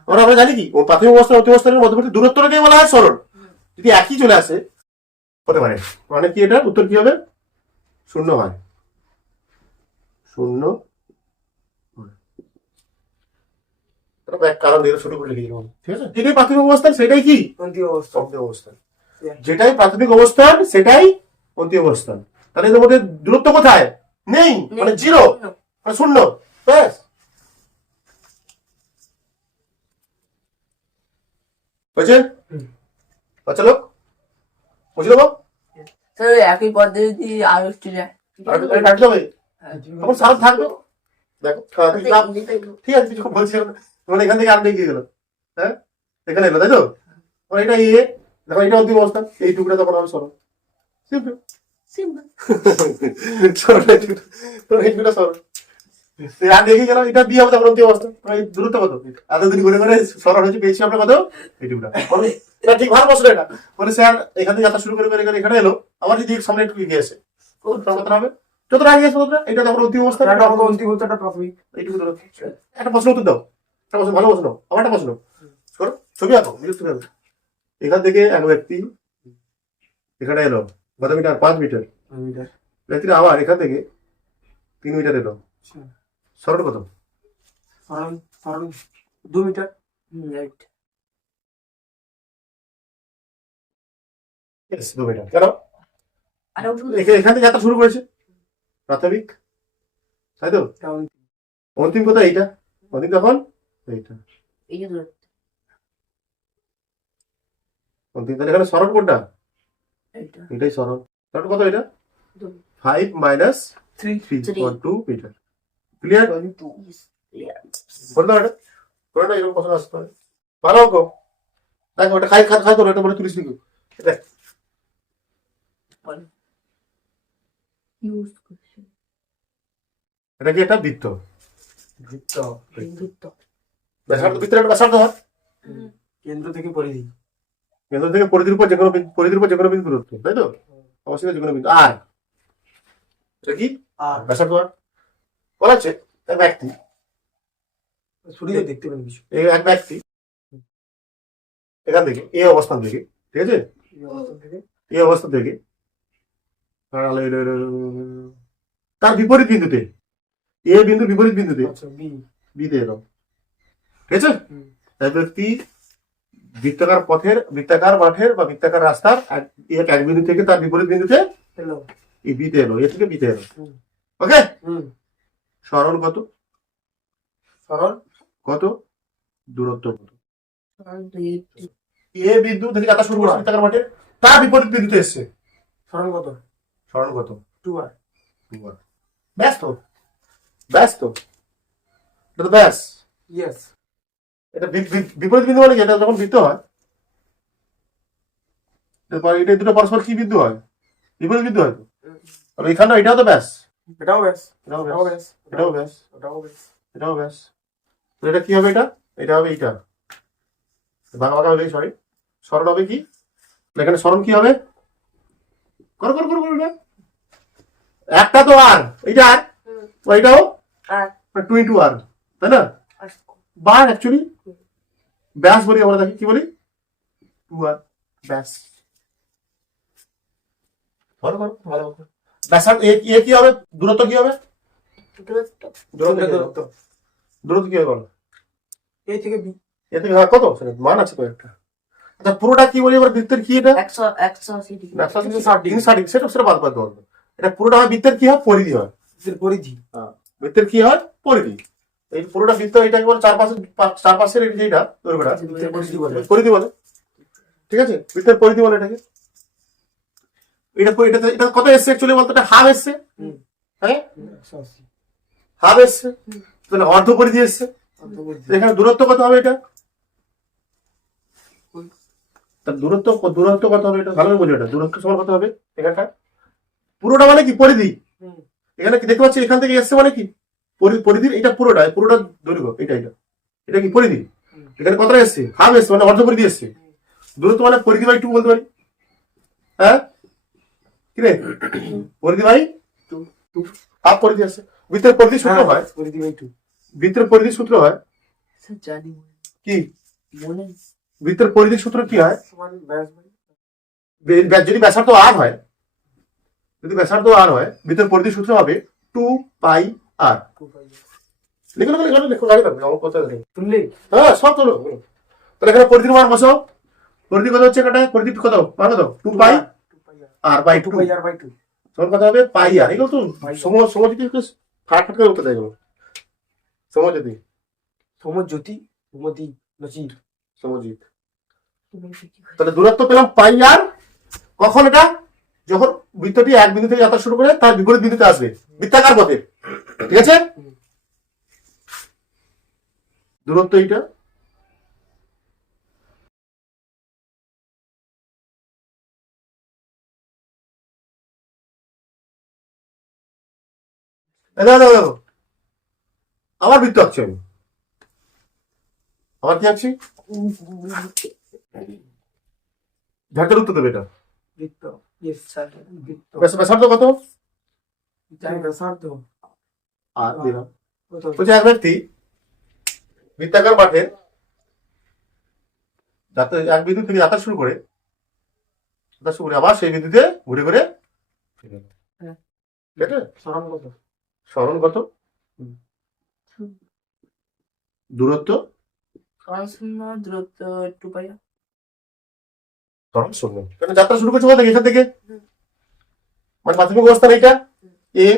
আমরা জানি কি ও প্রাথমিক অবস্থা অন্তিম অবস্থানের মধ্যবর্তী দূরত্বটাকে বলা হয় সরণ। যদি একই চলে আসে হতে পারে, মানে কি এটা উত্তর কি হবে? শূন্য হয়। শূন্য কারণ দিয়ে শুরু করে লিখে দিলাম, ঠিক আছে? যেটাই প্রাথমিক অবস্থান সেটাই কি অন্তিম অবস্থা। অন্তিম অবস্থান। যেটাই প্রাথমিক অবস্থান সেটাই অন্তিম অবস্থান। তাহলে এদের মধ্যে দূরত্ব কোথায়? নেই, মানে জিরো, মানে শূন্য। ব্যাস। বুঝছে? আচ্ছা লোক বুঝে দেবো। স্যার একই পদ্ধতি আর একটু যায়। কাটতে হবে, তখন সারা থাকবে। দেখো ঠিক আছে, কিছু বলছি মানে এখান থেকে আর গিয়ে গেল, হ্যাঁ এখানে এলো, তাই তো? মানে এটা ইয়ে, দেখো এটা অন্তিম অবস্থান, এই টুকরা তখন আমি সরণ। সিম্পল। সরণ এই টুকরা সরণ। আর দেখে গেলাম এটা দিয়ে হবে তখন অন্তিম অবস্থা। এই দূরত্ব কত? এতদিন ঘুরে ঘুরে সরণ হয়েছে, পেয়েছি আমরা কত? এই টুকরা। এটা ঠিক ভালো প্রশ্ন এটা। বলে স্যার এখান থেকে যাত্রা শুরু করে এখানে এলো, আবার যদি সামনে একটু এগিয়ে আসে কতটা হবে? যতটা এগিয়ে আসে ততটা, এটা তখন অন্তিম অবস্থা, অন্তিম অবস্থাটা প্রাথমিক। এইটুকু দূরত্ব। একটা প্রশ্ন উত্তর দাও। একটা প্রশ্ন, ভালো প্রশ্ন, আমার একটা প্রশ্ন। শোনো, ছবি আঁকো, নিজের ছবি আঁকো। এখান থেকে এক ব্যক্তি এখানে এলো কত মিটার? 5 মিটার। মিটার। ব্যক্তিটা আবার এখান থেকে 3 মিটার এলো, আচ্ছা। সরণ কত? সরণ সরণ 2 মিটার। রাইট। Yes, 2 metre. কেন? আর এখান থেকে যাত্রা শুরু করেছে প্রাথমিক, তাই তো? ডাউন। অন্তিম কোথায়? এইটা অন্তিম কখন? এইটা এই যে দূরত্ব অন্তিম। তাহলে এখানে সরণ কোনটা? এইটা এটাই সরণ। সরণ কত এটা? 2 5 minus 3 3 Three. or 2 metre. Clear? করে দাও এটা, করে না, এরকম প্রশ্ন আসতে পারে। ভালো অঙ্ক। দেখো ওটা খাই খাই খাই তোলো, এটা মনে তুলিস নি। দেখ ইউজ করছি এটা কি? এটা বৃত্ত। বৃত্ত। বৃত্ত। ব্যাসার্ধ, বৃত্তের একটা ব্যাসার্ধ হয়। কেন্দ্র থেকে পরিধি। কেন্দ্র থেকে পরিধির উপর যে কোনো পরিধির উপর যে কোনো বিন্দু দূরত্ব, তাই তো? অবশ্যই যে কোনো বিন্দু। আর এটা কি? আর ব্যাসার্ধ হয়। বলা হচ্ছে এক ব্যক্তি, সূর্য দেখতে পাবেন কিছু। এই এক ব্যক্তি এখান থেকে এই অবস্থান থেকে, ঠিক আছে, এই অবস্থান থেকে এই অবস্থান থেকে তার বিপরীত বিন্দুতে, এ বিন্দুর বিপরীত বিন্দুতে আচ্ছা বি। বিতে এলো, ঠিক আছে? হুম। এক ব্যক্তি বৃত্তাকার পথের, বৃত্তাকার মাঠের বা বৃত্তাকার রাস্তার এক বিন্দু থেকে তার বিপরীত বিন্দুতে হ্যালো। এই বিতে এলো, এ থেকে বিতে এলো। হুম। ওকে, হুম। সরল কত? সরণ কত? দূরত্ব কত? সরণ 2 এ বিন্দু থেকে যাত্রা শুরু করছে বৃত্তাকার মাঠে, তার বিপরীত বিন্দুতে এসছে। সরণ কত? সরল কত? 2r। ব্যস্ত, ব্যস্ত, এটা তো ব্যাস। ইয়েস। এটা বিপরীত বিন্দু মানে কি? এটা যখন বৃত্ত হয়, এরপর এটা দুটো পরস্পর কি বিন্দু হয়? বিপরীত বিন্দু হয় তো। আর এখানে এটাও তো ব্যাস, এটাও ব্যাস। এটাও এটাও ব্যাস, ব্যাস। এটাও ব্যাস, এটাও ব্যাস। এটাও ব্যাস। তো এটা কি হবে? এটা এটা হবে এইটা, ভাঙা ভাঙা হবে, সরি। সরণ হবে কি? এখানে সরণ কি হবে? করো করো করো করো না। একটা তো আর, এইটা আর, ওইটাও আর 2 into r, তাই না? বার অ্যাকচুয়ালি ব্যাস বলি আমরা, দেখি কি বলি? 2r ব্যাস। ভালো করো, ভালো করো। ব্যাসার্ধ এ কি হবে? দূরত্ব কি হবে? দূরত্ব দূরত্ব কি হবে? দূরত্ব। দূরত্ব কি হবে বলো? এ থেকে বি। এ থেকে হ্যাঁ, কত সেটা মান আছে কয়েকটা। আচ্ছা পুরোটা কি বলি এবার? বৃত্তের কি এটা? 180 ডিগ্রি। 360, সেটা বাদ বাদ দেবো। এটা পুরোটা হয় বৃত্তের কি হয়? পরিধি হয়। এর পরিধি। বৃত্তের কি হয়? পরিধি। এই পুরোটা বৃত্ত, এটা বলে চারপাশের যেটা দৈর্ঘ্যটা বৃত্তের পরিধি বলে। পরিধি বলে, ঠিক আছে? বৃত্তের পরিধি বলে এটাকে। এটা কত এসছে অ্যাকচুয়ালি বলতো? এটা হাফ এসছে, হুম। হ্যাঁ 180। হাফ এসছে, তাহলে অর্ধ পরিধি এসছে। অর্ধপরিধি। তো এখানে দূরত্ব কত হবে? এটা তার দূরত্ব কত হবে? এটা ভালো করে বোঝো, এটা দূরত্ব সমান কত হবে? এখানটা পুরোটা মানে কি? পরিধি। হুম। এখানে কি দেখতে পাচ্ছি? এখান থেকে এসছে মানে কি? পরিধির এটা পুরোটা দৈর্ঘ্য, এটা কি পরিধি? এখানে কতটা এসছে? হাফ এসছে, মানে অর্ধ পরিধি এসছে। দূরত্ব মানে পরিধি বাই 2 বলতে পারি, হ্যাঁ কি রে? পরিধি বাই 2, হাফ পরিধি আছে। বৃত্তের পরিধি সূত্র হয়, পরিধি বাই 2। বৃত্তের পরিধি সূত্র হয় স্যার জানি কি? মনে বৃত্তের পরিধি সূত্র কি হয়? সমান ব্যাস বাই যদি ব্যাসার্ধ r হয়, যদি ব্যাসার্ধ r হয়, বৃত্তের পরিধি সূত্র হবে 2 পাই r। 2 পাই। লিখো লিখো লিখো লিখো, গাড়ি থাকবে আমার কথা নেই। তুললে হ্যাঁ সব তোলো। তাহলে এখানে পরিধির মান বসাও। পরিধি কত হচ্ছে? এটা পরিধি কত মান? কত? 2 pi 2 pi r by 2 2। Pi আর বাই 2। সমান কত হবে? পাই r। এগুলো তো সমযোজী একটু ফাটাফাট করে উঠতে দেয় এগুলো। সমযোজী, সমজ্যোতি সমতি নচির। সমজিৎ। তুমি কি তাহলে দূরত্ব পেলাম পাই আর। কখন এটা? যখন বৃত্তটি এক বিন্দু থেকে যাত্রা শুরু করে তার বিপরীত বিন্দুতে আসবে বৃত্তাকার পথে, ঠিক আছে? দূরত্ব এইটা। দেখো আমার বৃত্ত আঁকছি আমি, আমার কি আঁকছি? ঝাড়টার উত্তর দেবে এটা। বৃত্ত। Yes sir. বৃত্ত। ব্যাসার্ধ কত? জানি ব্যাসার্ধ। আর দিলাম। কত? বলছে এক ব্যক্তি বৃত্তাকার মাঠে এক বিন্দু থেকে যাত্রা শুরু করে আবার সেই বিন্দুতে ঘুরে ঘুরে ফিরে এলো। হ্যাঁ। ঠিক আছে? সরণ কত? সরণ কত? দূরত্ব শূন্য দূরত্ব একটু পাই সরণ শূন্য। কারণ যাত্রা শুরু করছে কোথা থেকে? এখান থেকে। মানে প্রাথমিক অবস্থান এইটা এ,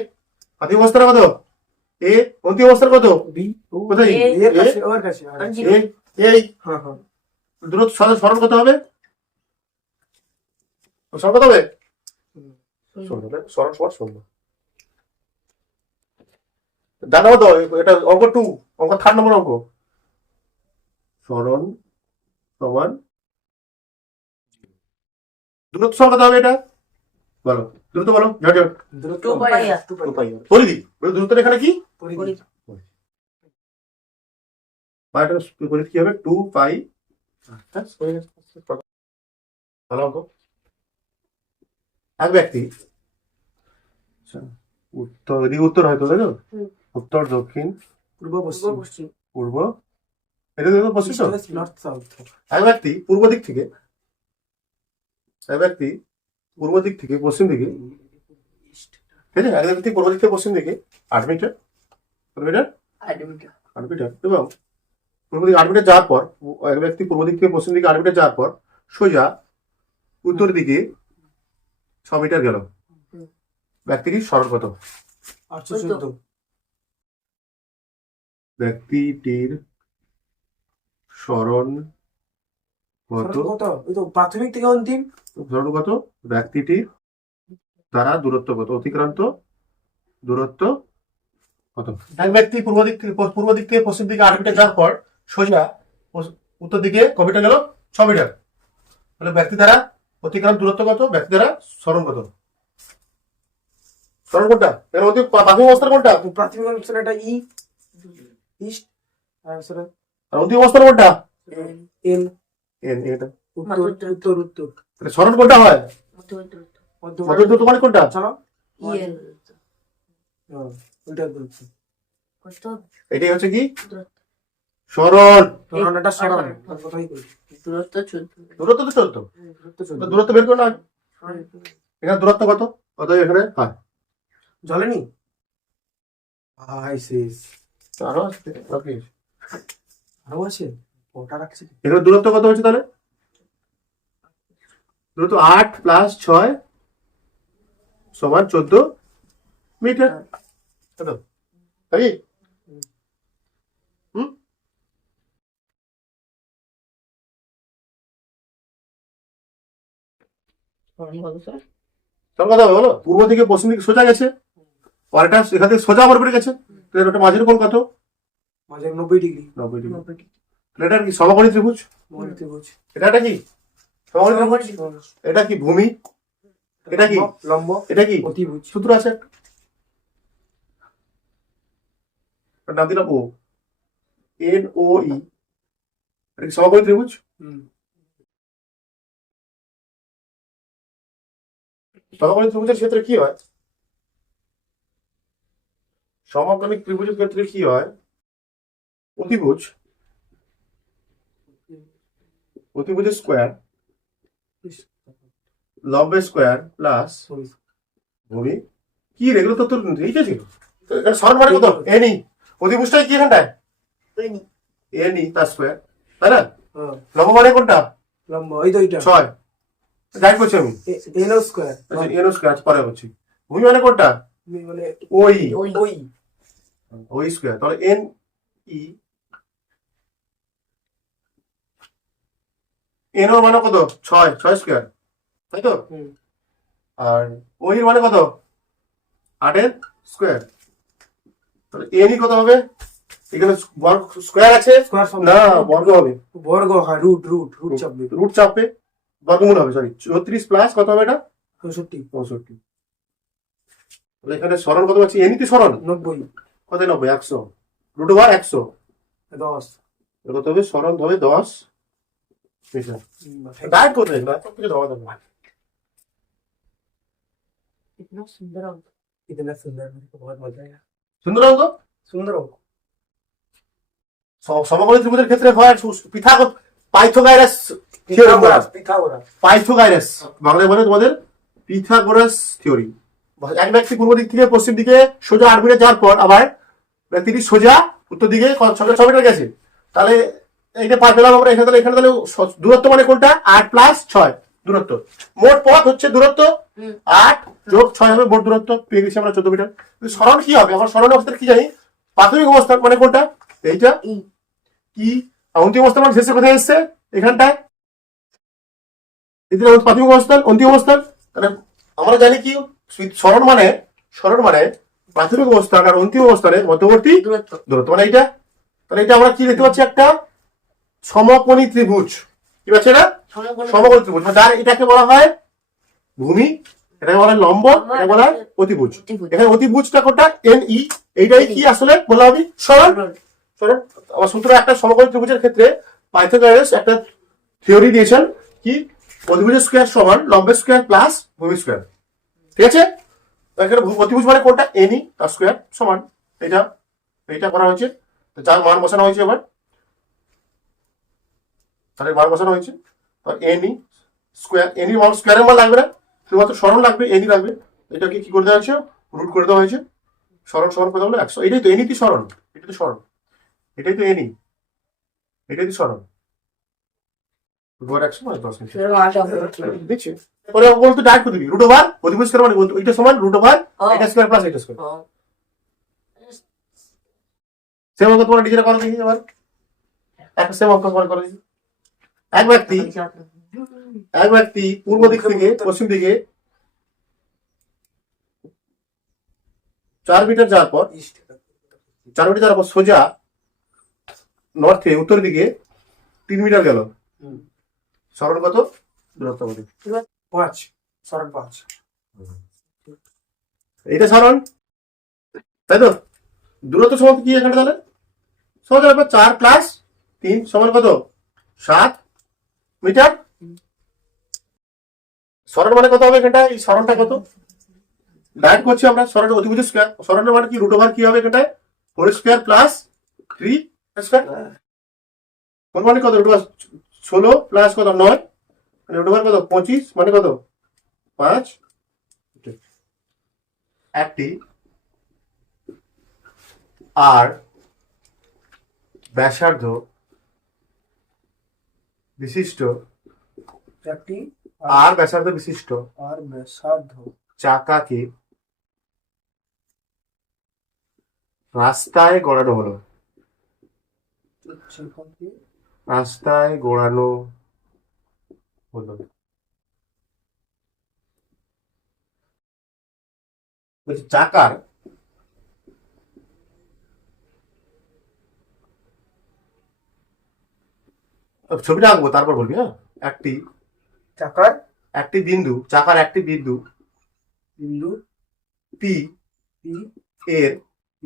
প্রাথমিক অবস্থান কত এ, অন্তিম অবস্থান কত বি ও কোথায়? এ, এর কাছে ওর কাছে আর আর কাছে। এ, এই হ্যাঁ হ্যাঁ দূরত্ব সরণ কত হবে? সরণ কত হবে? শূন্য। সরণ সমান শূন্য। জানো তো এটা অঙ্ক 2, অঙ্ক 3 নম্বর অঙ্ক। সরণ সমান দূরত্ব সমান কত হবে এটা? বলো দূরত্ব বলো, ঝট ঝট। দূরত্ব 2 পাই আর। 2 পাই। 2 পাই আর। পরিধি, দূরত্ব এখানে কি? পরিধি। বা এটা পরিধি কি হবে? 2 পাই। হয়ে গেছে। ভালো অঙ্ক। এক ব্যক্তি উত্তর, এদিকে উত্তর হয়তো তাই তো? হুম। উত্তর, দক্ষিণ, পূর্ব পশ্চিম। পশ্চিম পূর্ব, এটা দেখো পশ্চিম তো? North south. এক ব্যক্তি পূর্ব দিক থেকে পশ্চিম দিকে, ঠিক আছে, এক ব্যক্তি পূর্ব দিক থেকে পশ্চিম দিকে 8 মিটার, কত মিটার? 8 মিটার 8 মিটার, এবং পূর্ব দিকে 8 মিটার যাওয়ার পর, এক ব্যক্তি পূর্ব দিক থেকে পশ্চিম দিকে 8 মিটার যাওয়ার পর সোজা উত্তর দিকে 6 মিটার গেল। হুম। ব্যক্তিটির সরণ কত? 814। ব্যক্তিটির সরণ কত? সরণ কত? ওই তো প্রাথমিক থেকে অন্তিম। সরণ কত? ব্যক্তিটির দ্বারা দূরত্ব কত? অতিক্রান্ত দূরত্ব কত? এক ব্যক্তি পূর্ব দিক থেকে পশ্চিম দিকে 8 মিটার যাওয়ার পর সোজা উত্তর দিকে ক মিটার গেল? 6 মিটার। তাহলে ব্যক্তি দ্বারা অতিক্রান্ত দূরত্ব কত? ব্যক্তি দ্বারা সরণ কত? সরণ কোনটা? এর অতি প্রাথমিক অবস্থান কোনটা? প্রাথমিক অঞ্চল এটা ই ইস্ট আর সেটা আর অন্তিম অবস্থান কোনটা? N N. এটা উত্তর উত্তর উত্তর। তাহলে সরণ কোনটা হয়? মধ্যবর্তী মধ্য দূরত্ব মানে কোনটা? চলো ইএন হ্যাঁ ওইটা দূরত্ব। কত এটাই হচ্ছে কি দূরত্ব সরণ। সরণ এটা সরণ সরণ। আর কোথায় করি? দূরত্ব 14 দূরত্ব তো চলতো, দূরত্ব চলবে। দূরত্ব বের করো না। এখানে দূরত্ব কত? কত এখানে? হ্যাঁ জ্বলেনি হাই শেষ আরো আসছে। ওকে, আরো আছে ওটা রাখছি। এখানে দূরত্ব কত হচ্ছে তাহলে? দূরত্ব 8 + 6 সমান 14 মিটার। কত? তাই? হুম? সরণ কত স্যার সব কথা হবে বলো। পূর্ব থেকে পশ্চিম দিকে সোজা গেছে, আর এটা এখান থেকে সোজা আবার বেড়ে গেছে। তাহলে ওটা মাঝের কোণ কত? মাঝে 90 ডিগ্রি 90 ডিগ্রি। 90 ডিগ্রি তাহলে এটা কি সমকোণী ত্রিভুজ? বলতে বুঝ। এটা কি সমকোণী ত্রিভুজ? এটা কি ভূমি? এটা কি লম্ব এটা কি অতিভুজ। সূত্র আছে একটা। এটার নাম দিলাম ও, এন ও ই। এটা কি সমকোণী ত্রিভুজ? হুম সমকোণী ত্রিভুজের ক্ষেত্রে কি হয়? সমকোণী ত্রিভুজের ক্ষেত্রে কি হয়? অতিভুজের স্কোয়ার, লম্বের স্কোয়ার প্লাস ভূমি। কি রে, এগুলো তো তোর এইটা ছিল। তো এখানে সরণ মানে কত? এনি। অতিভুজটাই কি এখানটায়? হয়নি এনি তার স্কোয়ার, তাই না? হ্যাঁ লম্ব মানে কোনটা? লম্ব ওই তো ওইটা 6 যাই করছি আমি। এন স্কয়ার আচ্ছা এন স্কোয়ার পরে হচ্ছে। ভূমি মানে কোনটা? মানে ওই ওই ওই স্কোয়ার। তাহলে এন ই, এন মানে কত? 6 স্কোয়ার, তাই তো? হুম আর ওই মানে কত? 8 স্কোয়ার। তাহলে এনই কত হবে? এখানে বর্গ স্কোয়ার আছে স্কয়ার না, বর্গ হবে। বর্গ হয় রুট রুট রুট চাপবে রুট চাপে বর্গমূল হবে, সরি 34 প্লাস কত হবে এটা? 65 65। তাহলে এখানে সরণ কত পাচ্ছি? এনই তো সরণ 90 কত? 90, 100 রুট ওভার 100। 10 কত হবে? সরণ হবে 10 মিটার। ডাইরেক্ট করতে না, সব কিছু দেওয়া যাবে না। कितना सुंदर अंक कितना सुंदर मेरे को बहुत मजा आया সুন্দর অঙ্ক। सुंदर हो সমকোণী ত্রিভুজের ক্ষেত্রে হয় পাইথাগোরাস থিওরেম বলা হয়। পাইথাগোরাস বাংলায় বলে তোমাদের পিথাগোরাস থিওরি। এক ব্যক্তি পূর্ব দিক থেকে পশ্চিম দিকে সোজা 8 মিটার যাওয়ার পর আবার ব্যক্তিটি সোজা উত্তর দিকে 6 মিটার গেছে, তাহলে এইটা পার পেলাম আমরা এখানে। তাহলে এখানে তাহলে দূরত্ব মানে কোনটা? 8 + 6 দূরত্ব। মোট পথ হচ্ছে দূরত্ব 8 + 6 হবে মোট দূরত্ব, পেয়ে গেছি আমরা 14 মিটার। সরণ কি হবে? আমার সরণ অবস্থান কি জানি? প্রাথমিক অবস্থান মানে কোনটা? এইটা কি? অন্তিম অবস্থান মানে শেষে কোথায় এসছে? এখানটায়। এটা প্রাথমিক অবস্থান, অন্তিম অবস্থান। তাহলে আমরা জানি কি সরণ মানে প্রাথমিক অবস্থান আর অন্তিম অবস্থানের মধ্যবর্তী দূরত্ব মানে এইটা। তাহলে এটা আমরা কি দেখতে পাচ্ছি? একটা সমকোণী ত্রিভুজ। কি পাচ্ছি না? সমকোণী ত্রিভুজ। যার এটাকে বলা হয় ভূমি, এটাকে বলা হয় লম্ব, এটাকে বলা হয় অতিভুজ। এখানে অতিভুজটা কোনটা? NE। এইটাই কি আসলে বলা হবে? সরণ। সরণ আমার সূত্র একটা সমকোণী ত্রিভুজের ক্ষেত্রে পাইথাগোরাস একটা থিওরি দিয়েছেন কি অতিভুজের স্কয়ার সমান লম্বের স্কয়ার প্লাস ভূমি স্কয়ার। ঠিক আছে? এখানে অতিভুজ মানে কোনটা? NE তার স্কয়ার সমান এইটা করা হয়েছে। যার মান বসানো হয়েছে এবার, তাহলে মান বসানো হয়েছে NE স্কয়ার। NE মান স্কয়ারের মান লাগবে না, শুধুমাত্র সরণ লাগবে, NE লাগবে। এটাকে কি করে দেওয়া হয়েছে? রুট করে দেওয়া হয়েছে। সরণ সরণ কত হলো? 100। এটাই তো NE তে সরণ, এটাই তো সরণ, এটাই তো NE, এটাই তো সরণ। √100 - 10 মিটার দেখছি। পরে বলতো ডাইরেক্ট করে দিবি √, অতিভুজ স্কয়ার মানে এটা সমান √, এটা স্কয়ার প্লাস এটা স্কয়ার। সেম অঙ্ক তোমরা নিজেরা করো দেখি এবার। একটা সেম অঙ্ক তোমরা করো দেখি। এক ব্যক্তি পূর্ব দিক থেকে পশ্চিম দিকে 4 মিটার যাওয়ার পর সোজা নর্থে উত্তর দিকে 3 মিটার গেল। সরণ কত? দূরত্ব কত? 5 সরণ 5। এটা সরণ, তাই তো? দূরত্ব সমান কি এখানে? তাহলে সহজ হবে 4 + 3 সমান কত? 7 মিটার। সরণ মানে কত হবে এখানটা? এই সরণটা কত? ডাইরেক্ট করছি আমরা। সরণ অতিভুজ স্কয়ার, সরণের মানে কি? √, কি হবে এখানটায়? 4 স্কয়ার প্লাস 3 স্কয়ার। কোন মানে কত? √16 প্লাস কত? 9 মানে √, কত? 25 মানে কত? 5। একটি আর ব্যাসার্ধ বিশিষ্ট একটি আর ব্যাসার্ধ বিশিষ্ট আর ব্যাসার্ধ চাকাকে রাস্তায় গড়ানো হলো। রাস্তায় গড়ানো হলো। বলছি চাকার ছবিটা আঁকবো তারপর বলবি। হ্যাঁ, চাকার চাকার একটি বিন্দু P পি এর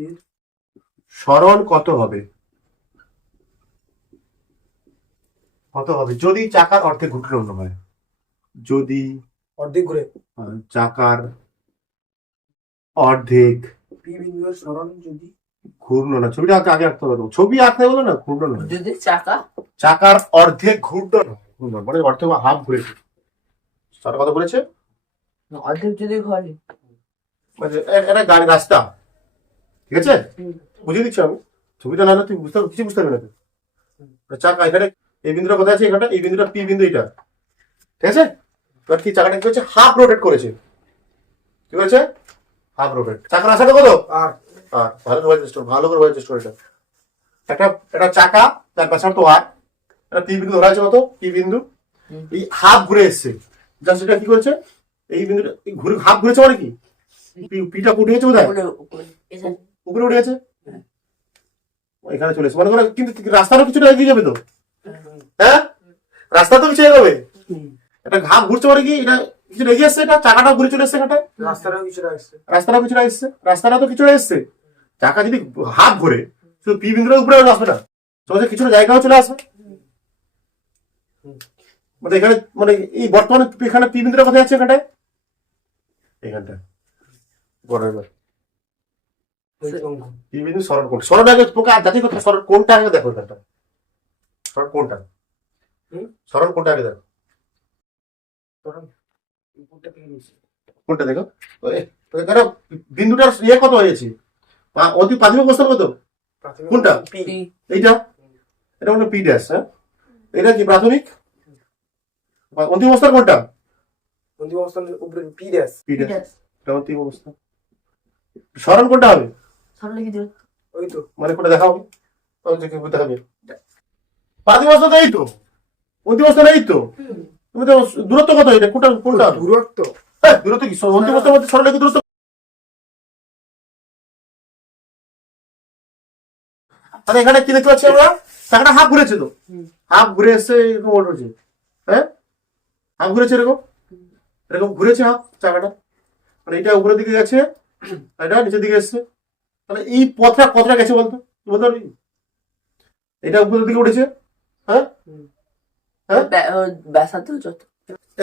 এর সরণ কত হবে যদি চাকার অর্ধেক ঘূর্ণন হয়? যদি অর্ধেক ঘুরে চাকার অর্ধেক পি বিন্দুর সরণ যদি ঘূর্ণন না, ছবিটা আগে আঁকতে হবে। ছবি আঁকতে বলো না, ঘূর্ণন হয়। যদি চাকার অর্ধেক ঘূর্ণন হয়, মানে অর্ধেক হাফ ঘুরেছে। তার কথা বলেছে অর্ধেক যদি ঘরে মানে একটা গাড়ি রাস্তা, ঠিক আছে? বুঝিয়ে দিচ্ছি আমি, ছবিটা না হলে তুই কিছু বুঝতে পারবি না। চাকা এখানে এই বিন্দুটা কোথায় আছে? এখানটা এই বিন্দুটা P বিন্দু, এটা ঠিক আছে? এবার কি চাকাটা কি হচ্ছে? হাফ রোটেট করেছে। কি করেছে? Half rotate. চাকার রাস্তাটা কত? আর ভালো করে বোঝার চেষ্টা এটা। একটা চাকা তার ব্যাসার্ধ আর একটা P বিন্দু ধরা আছে, কত? P বিন্দু এই হাফ ঘুরে এসছে। জাস্ট এটা কি করেছে? এই বিন্দুটা ঘুরে হাফ ঘুরেছে মানে কি? পিটা উঠে গেছে বোধ হয়, উপরে উঠে গেছে, এখানে চলে এসেছে মনে করো। কিন্তু রাস্তারও কিছুটা এগিয়ে যাবে তো, হ্যাঁ? রাস্তা তো কিছু এগোবে। এটা হাফ ঘুরছে মানে কি? এটা কিছু এগিয়ে এসছে, এটা চাকাটাও ঘুরে চলে এসছে, এখানটা রাস্তাটাও তো কিছুটা এসছে। চাকা যদি হাফ ঘুরে শুধু P বিন্দুটা উপরে আসবে না, সহজে কিছুটা জায়গাও চলে আসবে। মানে এখানে মানে এই বর্তমানে এখানে P বিন্দুটা কোথায় আছে? এখানটায়, এখানটা বড় পি বিন্দু সরল কোণ, সরল আগে তোকে আর জাতি কথা, সরল কোণটা আগে দেখো এখানটা, সরল কোণটা, সরল কোণটা আগে দেখো, কোনটা দেখো এখানে বিন্দুটার ইয়ে কত হয়েছে, অতি প্রাথমিক অবস্থান কত, কোনটা? পি এইটা, এটা হলো পি ড্যাশ, হ্যাঁ এটা কি প্রাথমিক, অন্তিম অবস্থান কোনটা? অন্তিম অবস্থান উপরে পি ড্যাশ। পি ড্যাশ, এটা অন্তিম অবস্থা। সরল কোনটা হবে? সরল লিখে দিও। ওই তো মানে কোনটা দেখাও, দেখাবে প্রাথমিক অবস্থা তো এই তো, অন্তিম অবস্থা এই তো, তুমি তো দূরত্ব কত, এটা কোনটা কোনটা হবে? দূরত্ব। হ্যাঁ, দূরত্ব কি অন্তিম অবস্থার মধ্যে সরল রেখার দূরত্ব। তাহলে এখানে কি দেখতে পাচ্ছি আমরা, চাকাটা হাফ ঘুরেছে তো, হাফ ঘুরে এসছে এরকম ওল্ড হয়েছে, হ্যাঁ হাফ ঘুরেছে এরকম, এরকম ঘুরেছে হাফ চাকাটা, মানে এটা উপরের দিকে গেছে, এটা নিচের দিকে এসছে। তাহলে এই পথটা কতটা গেছে বলতো, তুই বলতে পারবি? এটা উপরের দিকে উঠেছে, হ্যাঁ ব্যাসার্ধ যত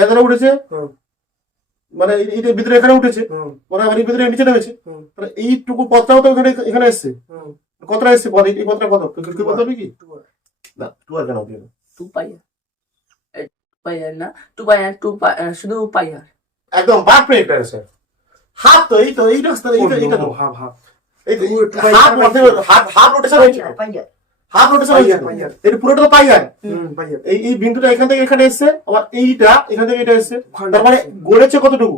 এখানে উঠেছে, হুম। মানে এইটা ভিতরে এখানে উঠেছে, মানে আমার এই ভিতরে নিচে নেমেছে, তাহলে এইটুকু পথটাও তো এখানে এখানে এসছে, কতটা এসছে পথ, এই পথটা কত তুই বলতে পারবি কি? না টু আর কেন হবে না? 2 পাই পাই না 2 পাই আর 2 পাই শুধু পাই আর একদম পারফেক্ট অ্যান্সার। হাফ তো এই তো এই রাস্তা, এইটা তো হাফ হাফ এই তো হাফ হাফ হাফ রোটেশন হয়েছে, হাফ রোটেশন হয়েছে, এর পুরোটা তো পাই আর পাইয়া। এই বিন্দুটা এখান থেকে এখানে এসছে, আবার এইটা এখান থেকে এটা এসছে, তার মানে গড়েছে কতটুকু,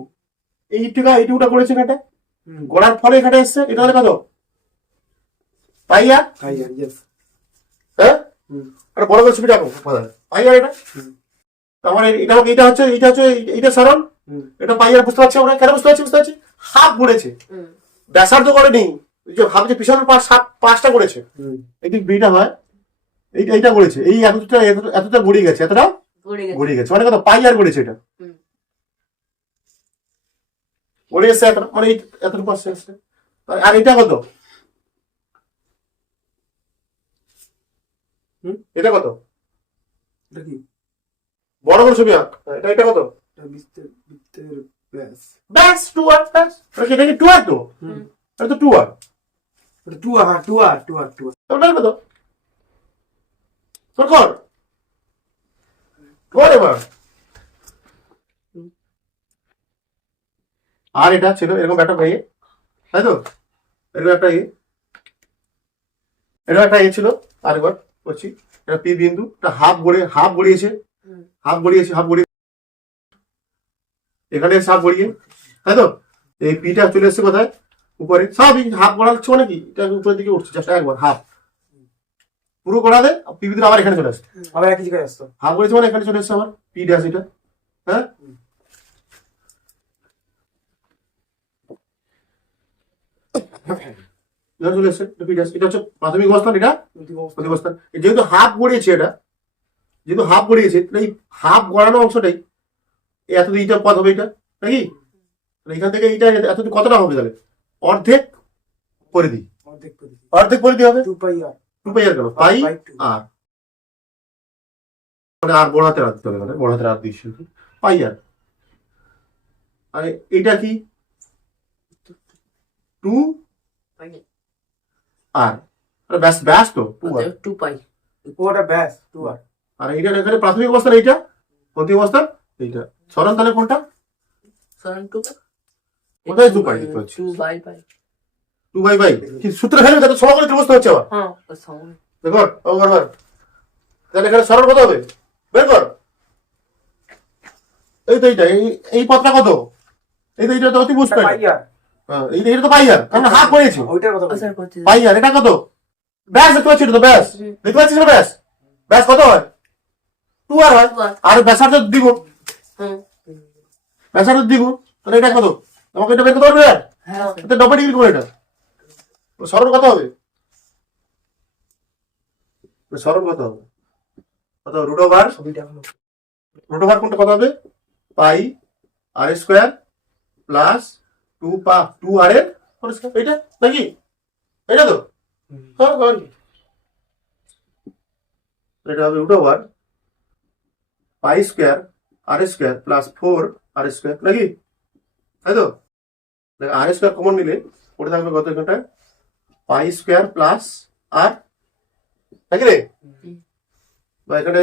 এইটুকুটা গড়েছে এখানটা, গড়ার ফলে এখানে এসছে, এটা হলে কত পাই আর, পাইয়া, yes। হ্যাঁ একটা বড় করে ছবিটা আঁকো পাই আর, এটা তার মানে এটা হচ্ছে এইটা সরল, এটা পাই আর, বুঝতে পারছি আমরা কেন বুঝতে পারছি, হাফ ঘুরেছে, ব্যাসার্ধ করে নেই, ওই যে হাফ যে পিছনের পাঁচটা করেছে, এটি বিটা হয়, এইটা করেছে, এই এতটা গড়িয়ে গেছে, এতটা গড়িয়ে গেছে, মানে কত পাই আর করেছে, এটা গড়িয়ে গেছে এতটা, মানে এতটুকু আসছে, আর এটা কত, এটা কত, এটা কি? বড় করে ছবি আঁক, এটা কত, এটা বৃত্তের ব্যাস। ব্যাস টু আর, ব্যাস এটা কি টু আর, তো এটা তো টু আর, এটা টু আর, টু আর, টু আর, টু আর। ওটা কত তোর কর এবার, আর এটা ছিল এরকম একটা ইয়ে, তাই তো এরকম একটা ইয়ে, এরকম একটা ইয়ে ছিল, আরেকবার বলছি, এটা পি বিন্দু, এটা হাফ গড়িয়েছে, এখানে হাফ গড়িয়ে, তাই তো এই পিটা চলে এসছে কোথায়, উপরে, স্বাভাবিক হাফ গড়াচ্ছে মানে কি, এটা উপরের দিকে উঠছে, জাস্ট একবার হাফ পুরো গড়ালে পি বিন্দু আবার এখানে চলে আসছে, আবার একই জায়গায় আসতো। হাফ গড়েছে মানে এখানে চলে এসছে আমার পি ড্যাশ, এটা হ্যাঁ চলে এসছে পি ড্যাশ, এটা হচ্ছে প্রাথমিক অবস্থান, এটা অন্তিম অবস্থা। অন্তিম অবস্থান। যেহেতু হাফ গড়িয়েছে, যেহেতু হাফ গড়িয়েছে, এই হাফ গড়ানো অংশটাই এত এইটা পথ হবে, এটা নাকি এখান থেকে এইটা এত কতটা হবে, তাহলে অর্ধেক পরিধি, অর্ধেক করে দিই। অর্ধেক পরিধি হবে, 2 পাই আর। 2 পাই আর কেন, পাই পাই টু। আর, মানে আর বড় হাতের আর দিতে হবে, মানে বড় হাতের আর দিচ্ছি পাই আর, আরে এইটা কি 2 পাই আর, ব্যাস ব্যাস তো 2 আর, 2 পাই ওটা ব্যাস 2 আর। আর এইটা এখানে প্রাথমিক অবস্থান, এইটা অন্তিম অবস্থান, এইটা সরল, তাহলে কোনটা সরল 2 কোথায় 2 পাই দেখতে পাচ্ছি, 2 বাই পাই 2 বাই কি সূত্র ফেলবে, তাহলে সমান করে বুঝতে হচ্ছে আবার, হ্যাঁ সমান দেখো বার, তাহলে এখানে সরল কত হবে বের কর, এই তো এই পথটা কত, এই তো এইটা তো অতি বুঝতে পাই আর। হ্যাঁ এটা তো পাই আর, কারণ হাফ হয়েছে ওইটার কথা বলছি। আসার করতে পাই আর, এটা কত ব্যাস দেখতে পাচ্ছি, এটা তো ব্যাস দেখতে পাচ্ছিস না, ব্যাস কত হয় 2 আর হয়, আর ব্যাসার্ধ দিব, হুম ব্যাসার্ধ দিব, তাহলে এটা কত, আমাকে এটা বের করতে পারবে, হ্যাঁ এটা 90 ডিগ্রি করে, এটা সরল কত হবে, সরল কত হবে, কত রুট ওভার, ছবিটা এখনো কোনটা কত হবে, পাই আর স্কোয়ার প্লাস 2 আর এর হোল স্কয়ার, এইটা নাকি, এটা তো হ্যাঁ আর কি? এটা হবে রুট ওভার পাই স্কোয়ার আর স্কোয়ার প্লাস 4 আর স্কোয়ার নাকি, তাই তো আর স্কোয়ার কমন নিলে ওটা থাকবে কত এখানটায় পাই স্কোয়ার প্লাস আর নাকি রে বা এখানে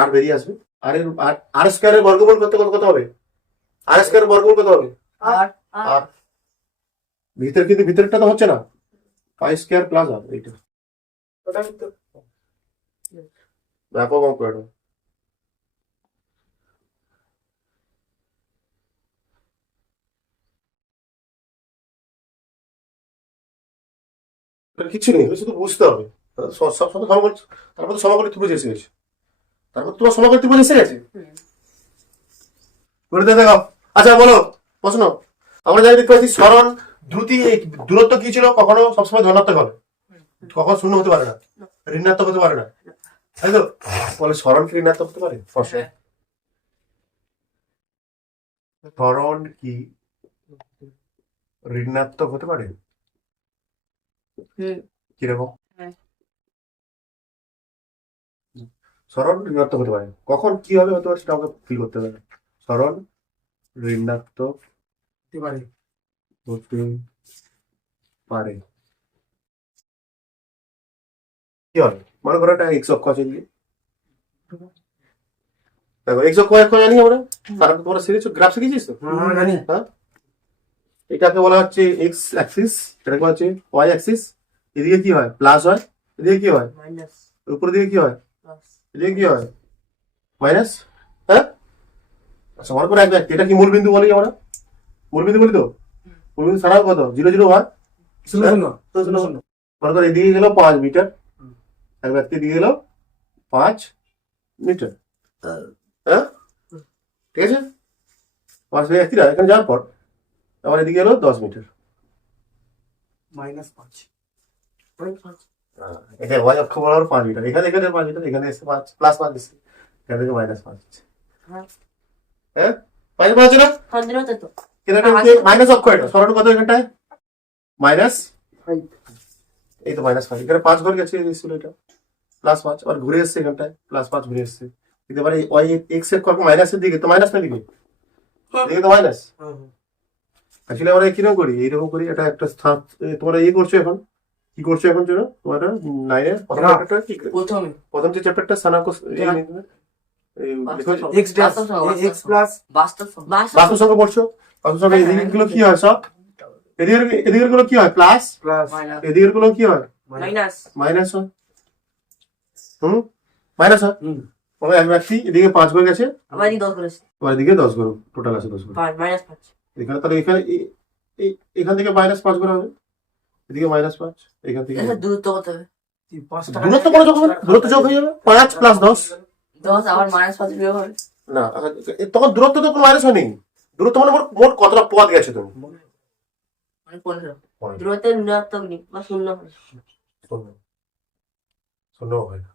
আর বেরিয়ে আসবে আর এর আর স্কোয়ারের বর্গমূল করতে কত কত হবে আর স্কোয়ারের বর্গমূল কত হবে আর আর ভিতর কিন্তু ভিতরটা তো হচ্ছে না পাই স্কোয়ার প্লাস আর এইটা ওটা কিন্তু ব্যাপক অঙ্ক এটা এটা কিছু নেই এটা শুধু বুঝতে হবে সব সময় সমাকল তারপর তো সমাকল ত্রিভুজ এসে গেছে তারপর তোমার সমাকল ত্রিভুজ এসে গেছে করে দিয়ে দেখাও আচ্ছা বলো প্রশ্ন আমরা জানি দেখতে পাচ্ছি সরণ দ্রুতি এই দূরত্ব কি ছিল কখনো সবসময় ধনাত্মক হবে কখনো শূন্য হতে পারে না ঋণাত্মক হতে পারে না তাই তো বলে সরণ কি ঋণাত্মক হতে পারে প্রশ্ন সরণ কি ঋণাত্মক হতে পারে হুম কিরকম হ্যাঁ। সরণ ঋণাত্মক হতে পারে কখন কি হবে হতে পারে সেটা আমাকে ফিল করতে হবে সরণ ঋণাত্মক হতে পারে। হতে পারে কি হবে মনে করো একটা এক্স অক্ষ আছে এদিকে। দেখো এক্স অক্ষ অক্ষ জানি আমরা তারপর তোমরা শিখেছো গ্রাফ শিখেছিস তো হ্যাঁ, জানি। এটাকে বলা হচ্ছে এক্স অ্যাক্সিস এটাকে বলা হচ্ছে ওয়াই অ্যাক্সিস এদিকে কি হয় প্লাস হয় এদিকে কি হয় মাইনাস উপর দিকে কি হয় প্লাস এদিকে কি হয় মাইনাস হ্যাঁ আচ্ছা মনে করে এক ব্যক্তি এটা কি মূলবিন্দু বলি আমরা মূলবিন্দু বলি তো মূলবিন্দু ছাড়াও কত 0 0 হয় শূন্য শূন্য শূন্য শূন্য মনে করো এদিকে গেল 5 মিটার এক ব্যক্তি দিয়ে গেল 5 মিটার হ্যাঁ ঠিক আছে 5 ব্যক্তিরা এখানে যাওয়ার পর আমার এদিকে গেল 10 মিটার -5 এটা ওয়াই অক্ষ বরাবর 5 মিটার এখানে এখানে 5 মিটার এখানে এসে 5 প্লাস 5 এসে এখান থেকে -5 হ্যাঁ হ্যাঁ 5 আছে না সন্দেহ হতে তো কিন্তু এটা মাইনাস অক্ষ এটা সরণ কত এখানটায় মাইনাস এই তো -5 এখানে 5 ঘর গেছে ছিল এটা +5 আবার ঘুরে এসেছে এখানটায় +5 ঘুরে এসেছে কিন্তু এবারে ওয়াই এক্স এর কর্ম মাইনাসের দিকে তো মাইনাস না দিকে দিকে তো মাইনাস অ্যাকচুয়ালি আমরা কিরকম করি এইরকম করি এটা একটা স্থান তোমরা করছো এখন কি করছো এখন জন্য তোমরা 9 এর প্রথম গ্রাফ। চ্যাপ্টারটা কি প্রথমে প্রথম যে চ্যাপ্টারটা স্থানাঙ্ক বাস্তব x dash x plus বাস্তব বাস্তব সংখ্যা পড়ছো বাস্তব সংখ্যা এদিকে গুলো কি হয় সব এদিকের গুলো কি হয় প্লাস plus মাইনাস এদিকের গুলো কি হয় মাইনাস মাইনাস হয় মাইনাস হয় হুম। তবে এক ব্যক্তি এদিকে 5 ঘর গেছে আবার এই 10 করেছে তোমার এদিকে 10 ঘর টোটাল আছে 10 ঘর মাইনাস 5 এখানে তাহলে এখানে এখান থেকে -5 ঘর হবে এদিকে -5 এখান থেকে এটা দূরত্ব কত হবে 5 দূরত্ব কোনো যোগ হবে না, দূরত্ব যোগ হয়ে যাবে 5 + 10 10 আবার -5 বিয়োগ হবে না তখন দূরত্ব তো কোনো মাইনাস হয়নি দূরত্ব মানে মোট কতটা পথ গেছে তুমি মানে 15 দূরত্ব ঋণাত্মক নি বা শূন্য হবে শূন্য শূন্য হয় না